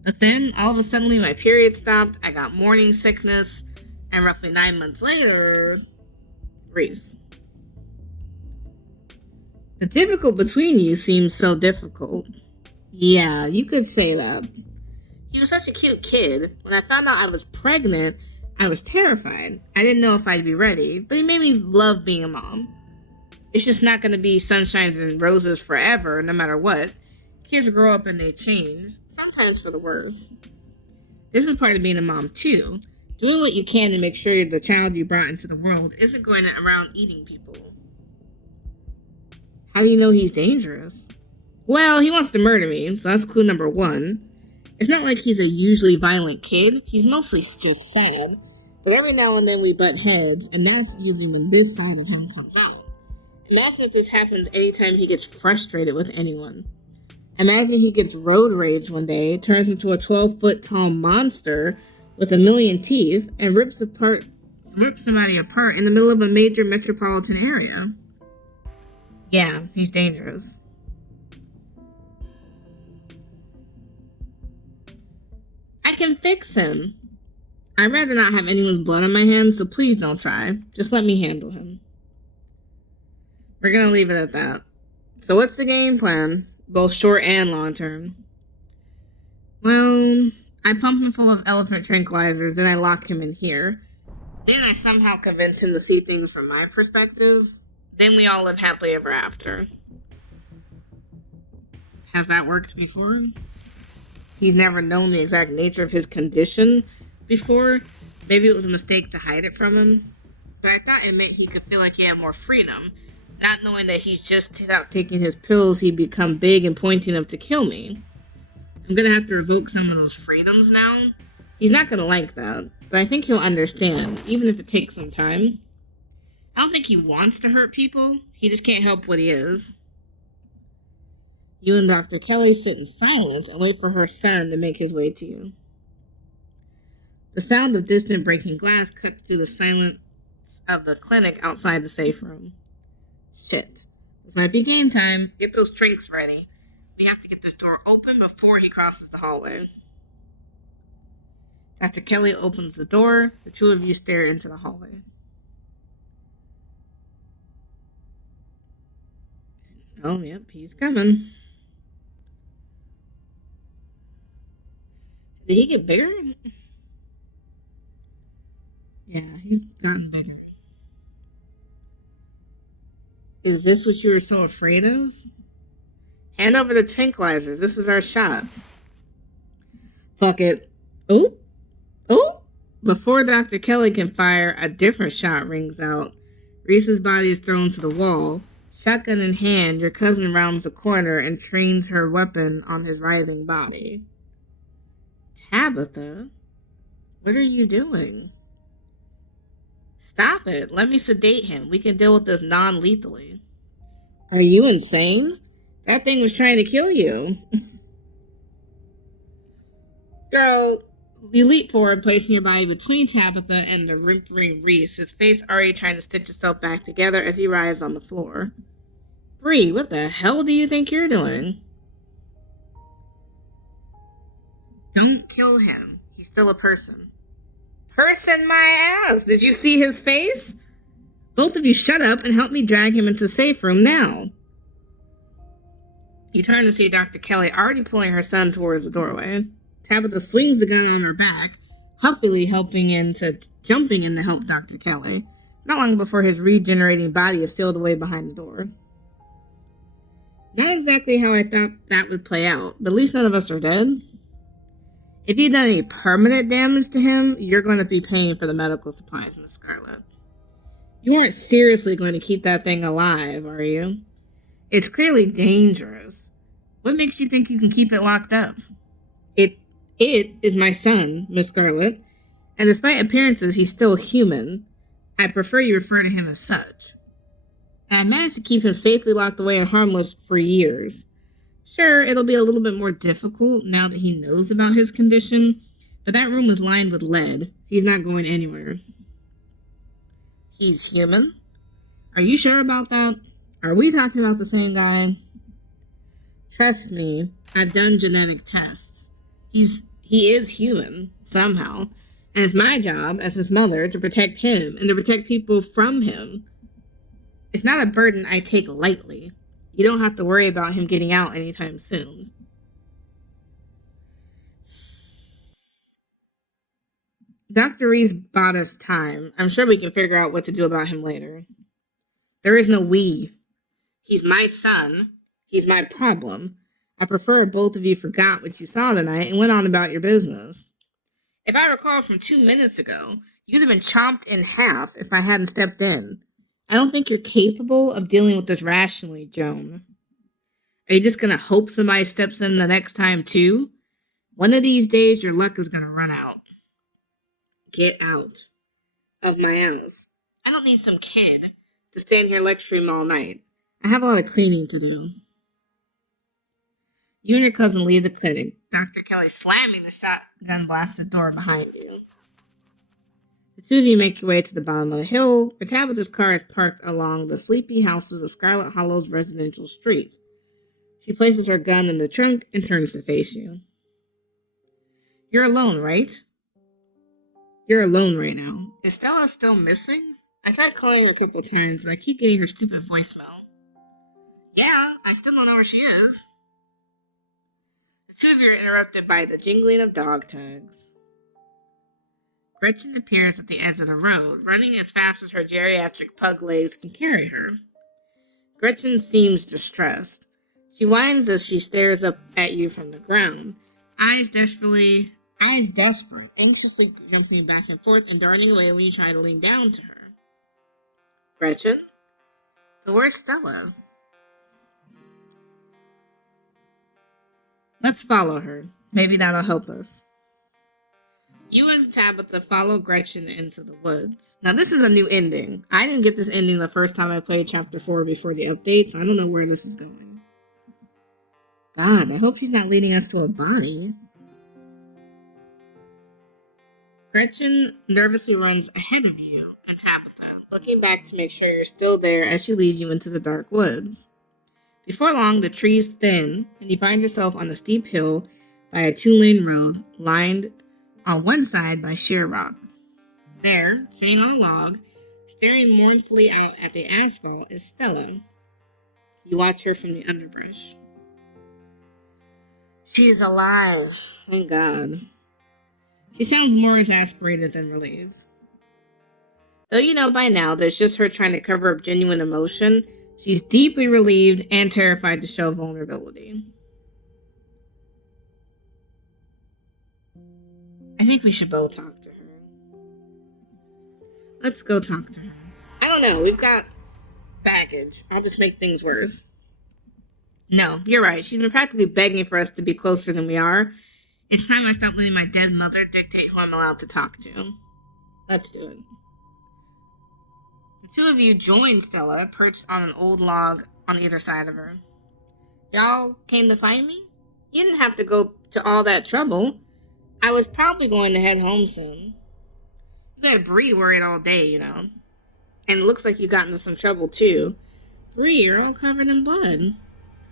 But then, all of a sudden, my period stopped, I got morning sickness, and roughly 9 months later, Reese. The difficult between you seems so difficult. Yeah, you could say that. He was such a cute kid. When I found out I was pregnant, I was terrified. I didn't know if I'd be ready, but he made me love being a mom. It's just not going to be sunshines and roses forever, no matter what. Kids grow up and they change, sometimes for the worse. This is part of being a mom, too. Doing what you can to make sure the child you brought into the world isn't going around eating people. How do you know he's dangerous? Well, he wants to murder me, so that's clue number 1. It's not like he's a usually violent kid. He's mostly just sad. But every now and then we butt heads, and that's usually when this side of him comes out. Imagine if this happens anytime he gets frustrated with anyone. Imagine he gets road rage one day, turns into a 12-foot tall monster with a million teeth, and rips somebody apart in the middle of a major metropolitan area. Yeah, he's dangerous. I can fix him. I'd rather not have anyone's blood on my hands, so please don't try. Just let me handle him. We're gonna leave it at that. So what's the game plan? Both short and long term. Well, I pump him full of elephant tranquilizers, then I lock him in here. Then I somehow convince him to see things from my perspective. Then we all live happily ever after. Has that worked before? He's never known the exact nature of his condition before. Maybe it was a mistake to hide it from him. But I thought it meant he could feel like he had more freedom. Not knowing that he's just without taking his pills, he'd become big and pointy enough to kill me. I'm gonna have to revoke some of those freedoms now. He's not gonna like that, but I think he'll understand, even if it takes some time. I don't think he wants to hurt people. He just can't help what he is. You and Dr. Kelly sit in silence and wait for her son to make his way to you. The sound of distant breaking glass cuts through the silence of the clinic outside the safe room. Shit. This might be game time. Get those drinks ready. We have to get this door open before he crosses the hallway. Dr. Kelly opens the door. The two of you stare into the hallway. Oh, yep, he's coming. Did he get bigger? Yeah, he's gotten bigger. Is this what you were so afraid of? Hand over the tranquilizers. This is our shot. Fuck it. Oh. Oh. Before Dr. Kelly can fire, a different shot rings out. Reese's body is thrown to the wall. Shotgun in hand, your cousin rounds the corner and trains her weapon on his writhing body. Tabitha? What are you doing? Stop it. Let me sedate him. We can deal with this non-lethally. Are you insane? That thing was trying to kill you. Girl, you leap forward, placing your body between Tabitha and the whimpering Reese, his face already trying to stitch itself back together as he writhes on the floor. Bree, what the hell do you think you're doing? Don't kill him. He's still a person. Person my ass! Did you see his face? Both of you shut up and help me drag him into the safe room now. You turn to see Dr. Kelly already pulling her son towards the doorway. Tabitha swings the gun on her back, huffily jumping in to help Dr. Kelly, not long before his regenerating body is sealed away behind the door. Not exactly how I thought that would play out, but at least none of us are dead. If you've done any permanent damage to him, you're going to be paying for the medical supplies, Miss Scarlet. You aren't seriously going to keep that thing alive, are you? It's clearly dangerous. What makes you think you can keep it locked up? It is my son, Miss Scarlet, and despite appearances, he's still human. I prefer you refer to him as such. And I managed to keep him safely locked away and harmless for years. Sure, it'll be a little bit more difficult now that he knows about his condition, but that room is lined with lead. He's not going anywhere. He's human? Are you sure about that? Are we talking about the same guy? Trust me, I've done genetic tests. He is human, somehow. And it's my job, as his mother, to protect him and to protect people from him. It's not a burden I take lightly. You don't have to worry about him getting out anytime soon. Dr. Reese bought us time. I'm sure we can figure out what to do about him later. There is no we. He's my son. He's my problem. I prefer both of you forgot what you saw tonight and went on about your business. If I recall from 2 minutes ago, you'd have been chomped in half if I hadn't stepped in. I don't think you're capable of dealing with this rationally, Joan. Are you just going to hope somebody steps in the next time, too? One of these days, your luck is going to run out. Get out of my ass. I don't need some kid to stand here lecturing all night. I have a lot of cleaning to do. You and your cousin leave the clinic, Dr. Kelly slamming the shotgun blasted door behind you. The two of you make your way to the bottom of the hill, where Tabitha's car is parked along the sleepy houses of Scarlet Hollow's residential street. She places her gun in the trunk and turns to face you. You're alone, right? You're alone right now. Is Stella still missing? I tried calling her a couple times, but I keep getting her stupid voicemail. Yeah, I still don't know where she is. The two of you are interrupted by the jingling of dog tags. Gretchen appears at the edge of the road, running as fast as her geriatric pug legs can carry her. Gretchen seems distressed. She whines as she stares up at you from the ground, eyes desperate, anxiously jumping back and forth and darting away when you try to lean down to her. Gretchen? But where's Stella? Let's follow her. Maybe that'll help us. You and Tabitha follow Gretchen into the woods. Now, this is a new ending. I didn't get this ending the first time I played Chapter 4 before the updates. I don't know where this is going. God, I hope she's not leading us to a body. Gretchen nervously runs ahead of you and Tabitha, looking back to make sure you're still there as she leads you into the dark woods. Before long, the trees thin, and you find yourself on a steep hill by a two-lane road lined on one side by sheer rock. There, sitting on a log, staring mournfully out at the asphalt, is Stella. You watch her from the underbrush. She's alive, thank God. She sounds more exasperated than relieved. Though you know by now that it's just her trying to cover up genuine emotion, she's deeply relieved and terrified to show vulnerability. I think we should both talk to her. Let's go talk to her. I don't know, we've got baggage. I'll just make things worse. No, you're right. She's been practically begging for us to be closer than we are. It's time I stop letting my dead mother dictate who I'm allowed to talk to. Let's do it. The two of you join Stella, perched on an old log on either side of her. Y'all came to find me? You didn't have to go to all that trouble. I was probably going to head home soon. You had Bree worried all day, you know. And it looks like you got into some trouble, too. Bree, you're all covered in blood.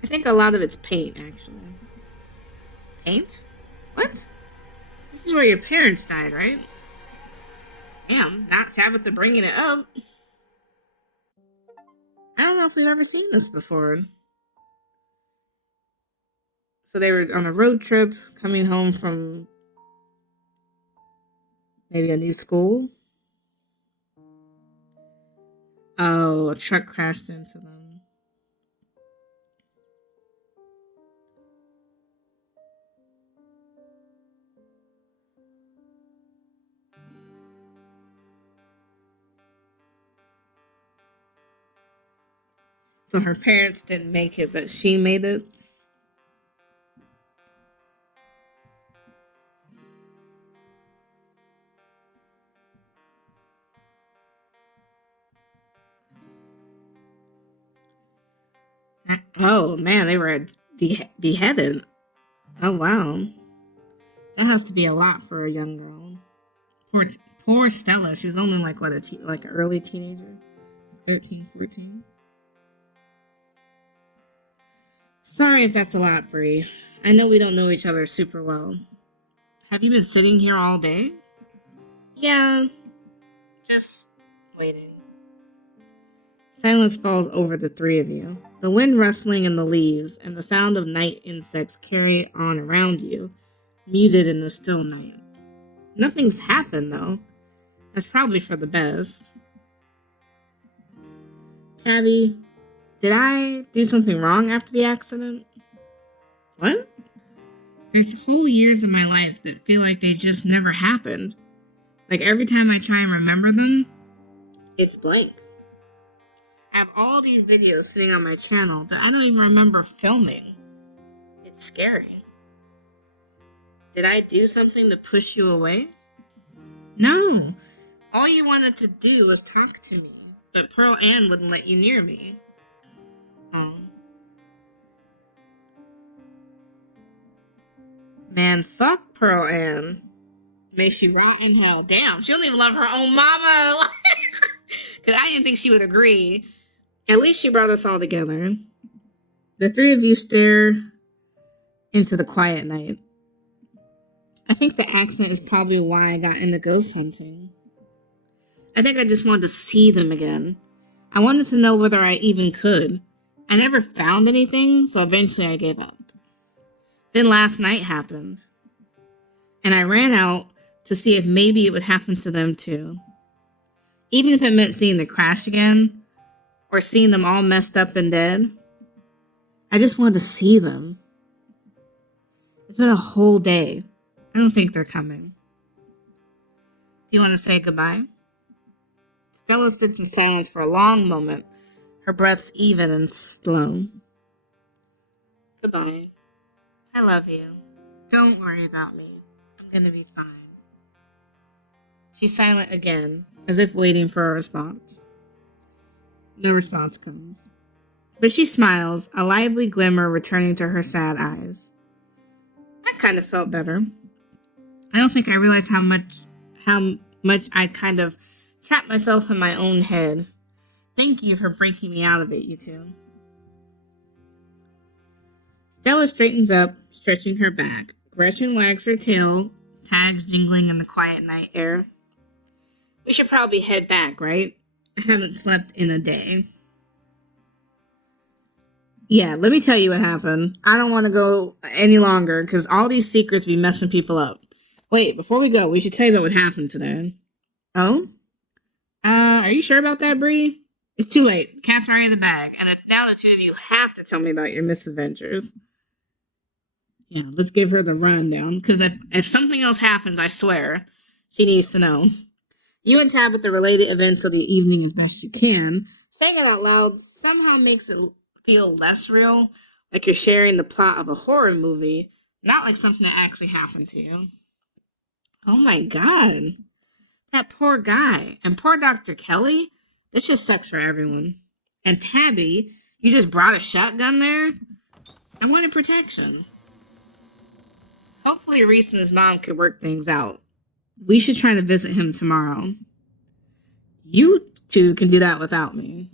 I think a lot of it's paint, actually. Paint? What? This is where your parents died, right? Damn, not Tabitha bringing it up. I don't know if we've ever seen this before. So they were on a road trip, coming home from maybe a new school. Oh, a truck crashed into them. So her parents didn't make it, but she made it. Oh man, they were beheaded. Oh wow, that has to be a lot for a young girl. Poor Stella. She was only like what like an early teenager, 13, 14. Sorry if that's a lot, Bree. I know we don't know each other super well. Have you been sitting here all day? Yeah, just waiting. Silence falls over the three of you. The wind rustling in the leaves and the sound of night insects carry on around you, muted in the still night. Nothing's happened, though. That's probably for the best. Tabby, did I do something wrong after the accident? What? There's whole years of my life that feel like they just never happened. Like every time I try and remember them, it's blank. I have all these videos sitting on my channel that I don't even remember filming. It's scary. Did I do something to push you away? No. All you wanted to do was talk to me, but Pearl Ann wouldn't let you near me. Oh. Man, fuck Pearl Ann. May she rot in hell. Damn, she don't even love her own mama. Because I didn't think she would agree. At least she brought us all together. The three of you stare into the quiet night. I think the accent is probably why I got into ghost hunting. I think I just wanted to see them again. I wanted to know whether I even could. I never found anything, so eventually I gave up. Then last night happened, and I ran out to see if maybe it would happen to them too. Even if it meant seeing the crash again, or seeing them all messed up and dead. I just wanted to see them. It's been a whole day. I don't think they're coming. Do you want to say goodbye? Stella sits in silence for a long moment, her breaths even and slow. Goodbye. I love you. Don't worry about me. I'm gonna be fine. She's silent again, as if waiting for a response. No response comes. But she smiles, a lively glimmer returning to her sad eyes. I kind of felt better. I don't think I realized how much I kind of trapped myself in my own head. Thank you for breaking me out of it, you two. Stella straightens up, stretching her back. Gretchen wags her tail, tags jingling in the quiet night air. We should probably head back, right? I haven't slept in a day. Yeah, let me tell you what happened. I don't want to go any longer because all these secrets be messing people up. Wait, before we go, we should tell you about what happened today. Oh? Are you sure about that, Bree? It's too late. Cat's already in the bag. And now the two of you have to tell me about your misadventures. Yeah, let's give her the rundown. Because if something else happens, I swear, she needs to know. You and Tabitha related events of the evening as best you can. Saying it out loud somehow makes it feel less real, like you're sharing the plot of a horror movie, not like something that actually happened to you. Oh my god. That poor guy. And poor Dr. Kelly. This just sucks for everyone. And Tabby, you just brought a shotgun there? I wanted protection. Hopefully Reese and his mom could work things out. We should try to visit him tomorrow. You two can do that without me.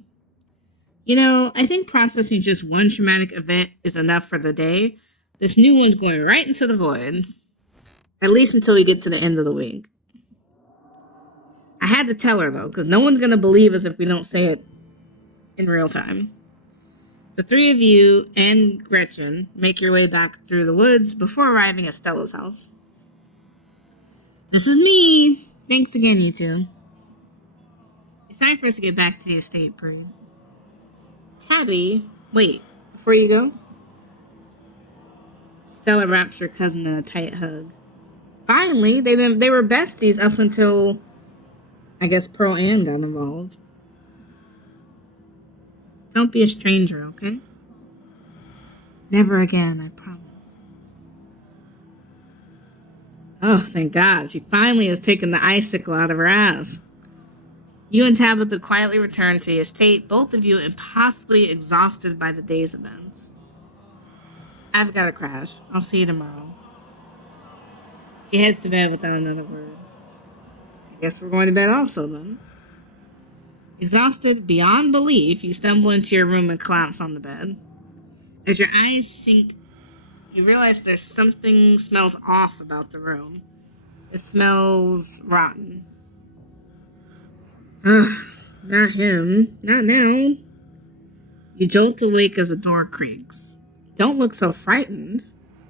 You know, I think processing just one traumatic event is enough for the day. This new one's going right into the void. At least until we get to the end of the week. I had to tell her, though, because no one's going to believe us if we don't say it in real time. The three of you and Gretchen make your way back through the woods before arriving at Stella's house. This is me. Thanks again, you two. It's time for us to get back to the estate, Bree. Tabby, wait, before you go? Stella wraps her cousin in a tight hug. Finally, they were besties up until, I guess, Pearl Ann got involved. Don't be a stranger, okay? Never again, I promise. Oh, thank God. She finally has taken the icicle out of her ass. You and Tabitha quietly return to the estate, both of you impossibly exhausted by the day's events. I've got to crash. I'll see you tomorrow. She heads to bed without another word. I guess we're going to bed also, then. Exhausted beyond belief, you stumble into your room and collapse on the bed. As your eyes sink, you realize there's something smells off about the room. It smells rotten. Ugh, not him. Not now. You jolt awake as the door creaks. Don't look so frightened.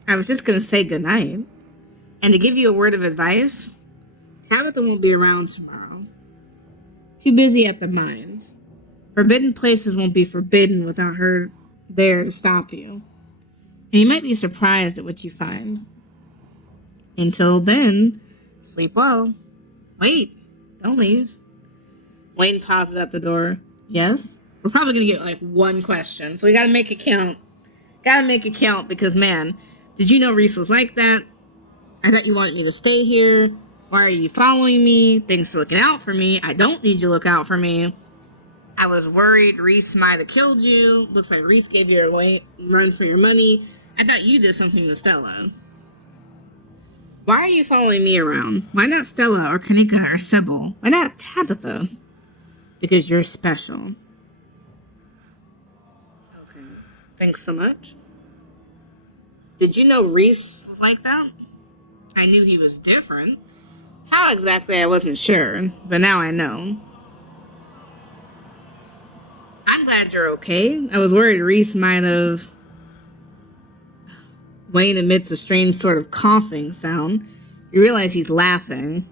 I was just going to say goodnight. And to give you a word of advice, Tabitha won't be around tomorrow. Too busy at the mines. Forbidden places won't be forbidden without her there to stop you. And you might be surprised at what you find. Until then, sleep well. Wait, don't leave. Wayne pauses at the door. Yes? We're probably going to get like one question, so we got to make it count. Got to make it count because, man, did you know Reese was like that? I thought you wanted me to stay here. Why are you following me? Thanks for looking out for me. I don't need you to look out for me. I was worried Reese might have killed you. Looks like Reese gave you a run for your money. I thought you did something to Stella. Why are you following me around? Why not Stella or Kanika or Sybil? Why not Tabitha? Because you're special. Okay. Thanks so much. Did you know Reese was like that? I knew he was different. How exactly, I wasn't sure, but now I know. I'm glad you're okay. I was worried Reese might have. Wayne emits a strange sort of coughing sound. You realize he's laughing.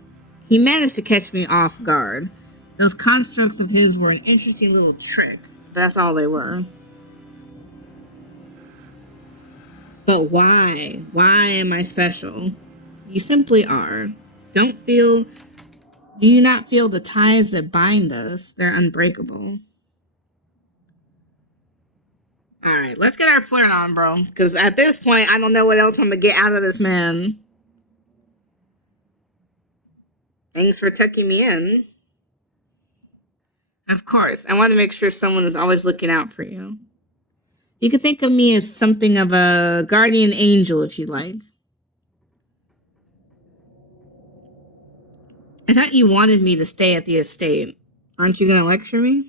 He managed to catch me off guard. Those constructs of his were an interesting little trick. That's all they were. But why? Why am I special? You simply are. Don't feel. Do you not feel the ties that bind us? They're unbreakable. All right, let's get our flirt on, bro. Because at this point, I don't know what else I'm going to get out of this man. Thanks for tucking me in. Of course. I want to make sure someone is always looking out for you. You could think of me as something of a guardian angel if you like. I thought you wanted me to stay at the estate. Aren't you going to lecture me?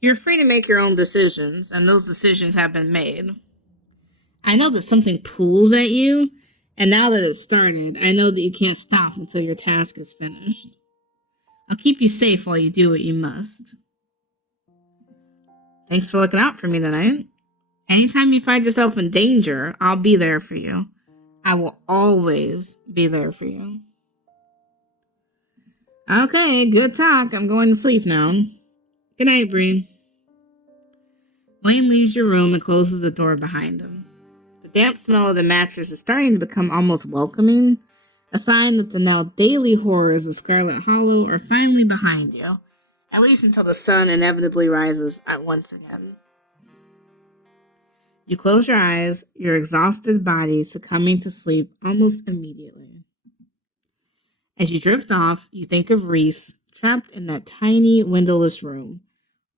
You're free to make your own decisions, and those decisions have been made. I know that something pulls at you, and now that it's started, I know that you can't stop until your task is finished. I'll keep you safe while you do what you must. Thanks for looking out for me tonight. Anytime you find yourself in danger, I'll be there for you. I will always be there for you. Okay, good talk. I'm going to sleep now. Good night, Bree. Wayne leaves your room and closes the door behind him. The damp smell of the mattress is starting to become almost welcoming, a sign that the now daily horrors of Scarlet Hollow are finally behind you, at least until the sun inevitably rises at once again. You close your eyes, your exhausted body succumbing to sleep almost immediately. As you drift off, you think of Reese, trapped in that tiny, windowless room.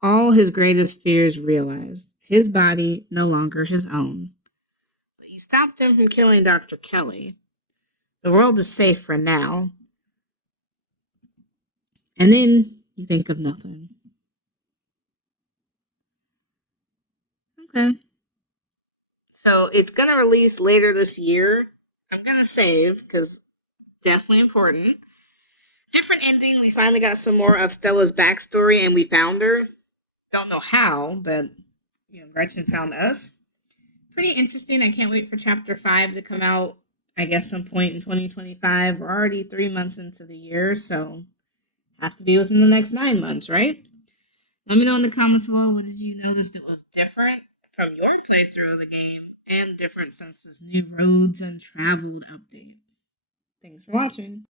All his greatest fears realized. His body no longer his own. But you stopped him from killing Dr. Kelly. The world is safe for now. And then you think of nothing. Okay. So it's going to release later this year. I'm going to save because definitely important. Different ending. We finally got some more of Stella's backstory and we found her. Don't know how, but Gretchen found us. Pretty interesting. I can't wait for chapter 5 to come out, I guess, some point in 2025. We're already 3 months into the year, so has to be within the next 9 months, right? Let me know in the comments below, what did you notice that was different from your playthrough of the game and different since this new Roads Untraveled update. Thanks for watching.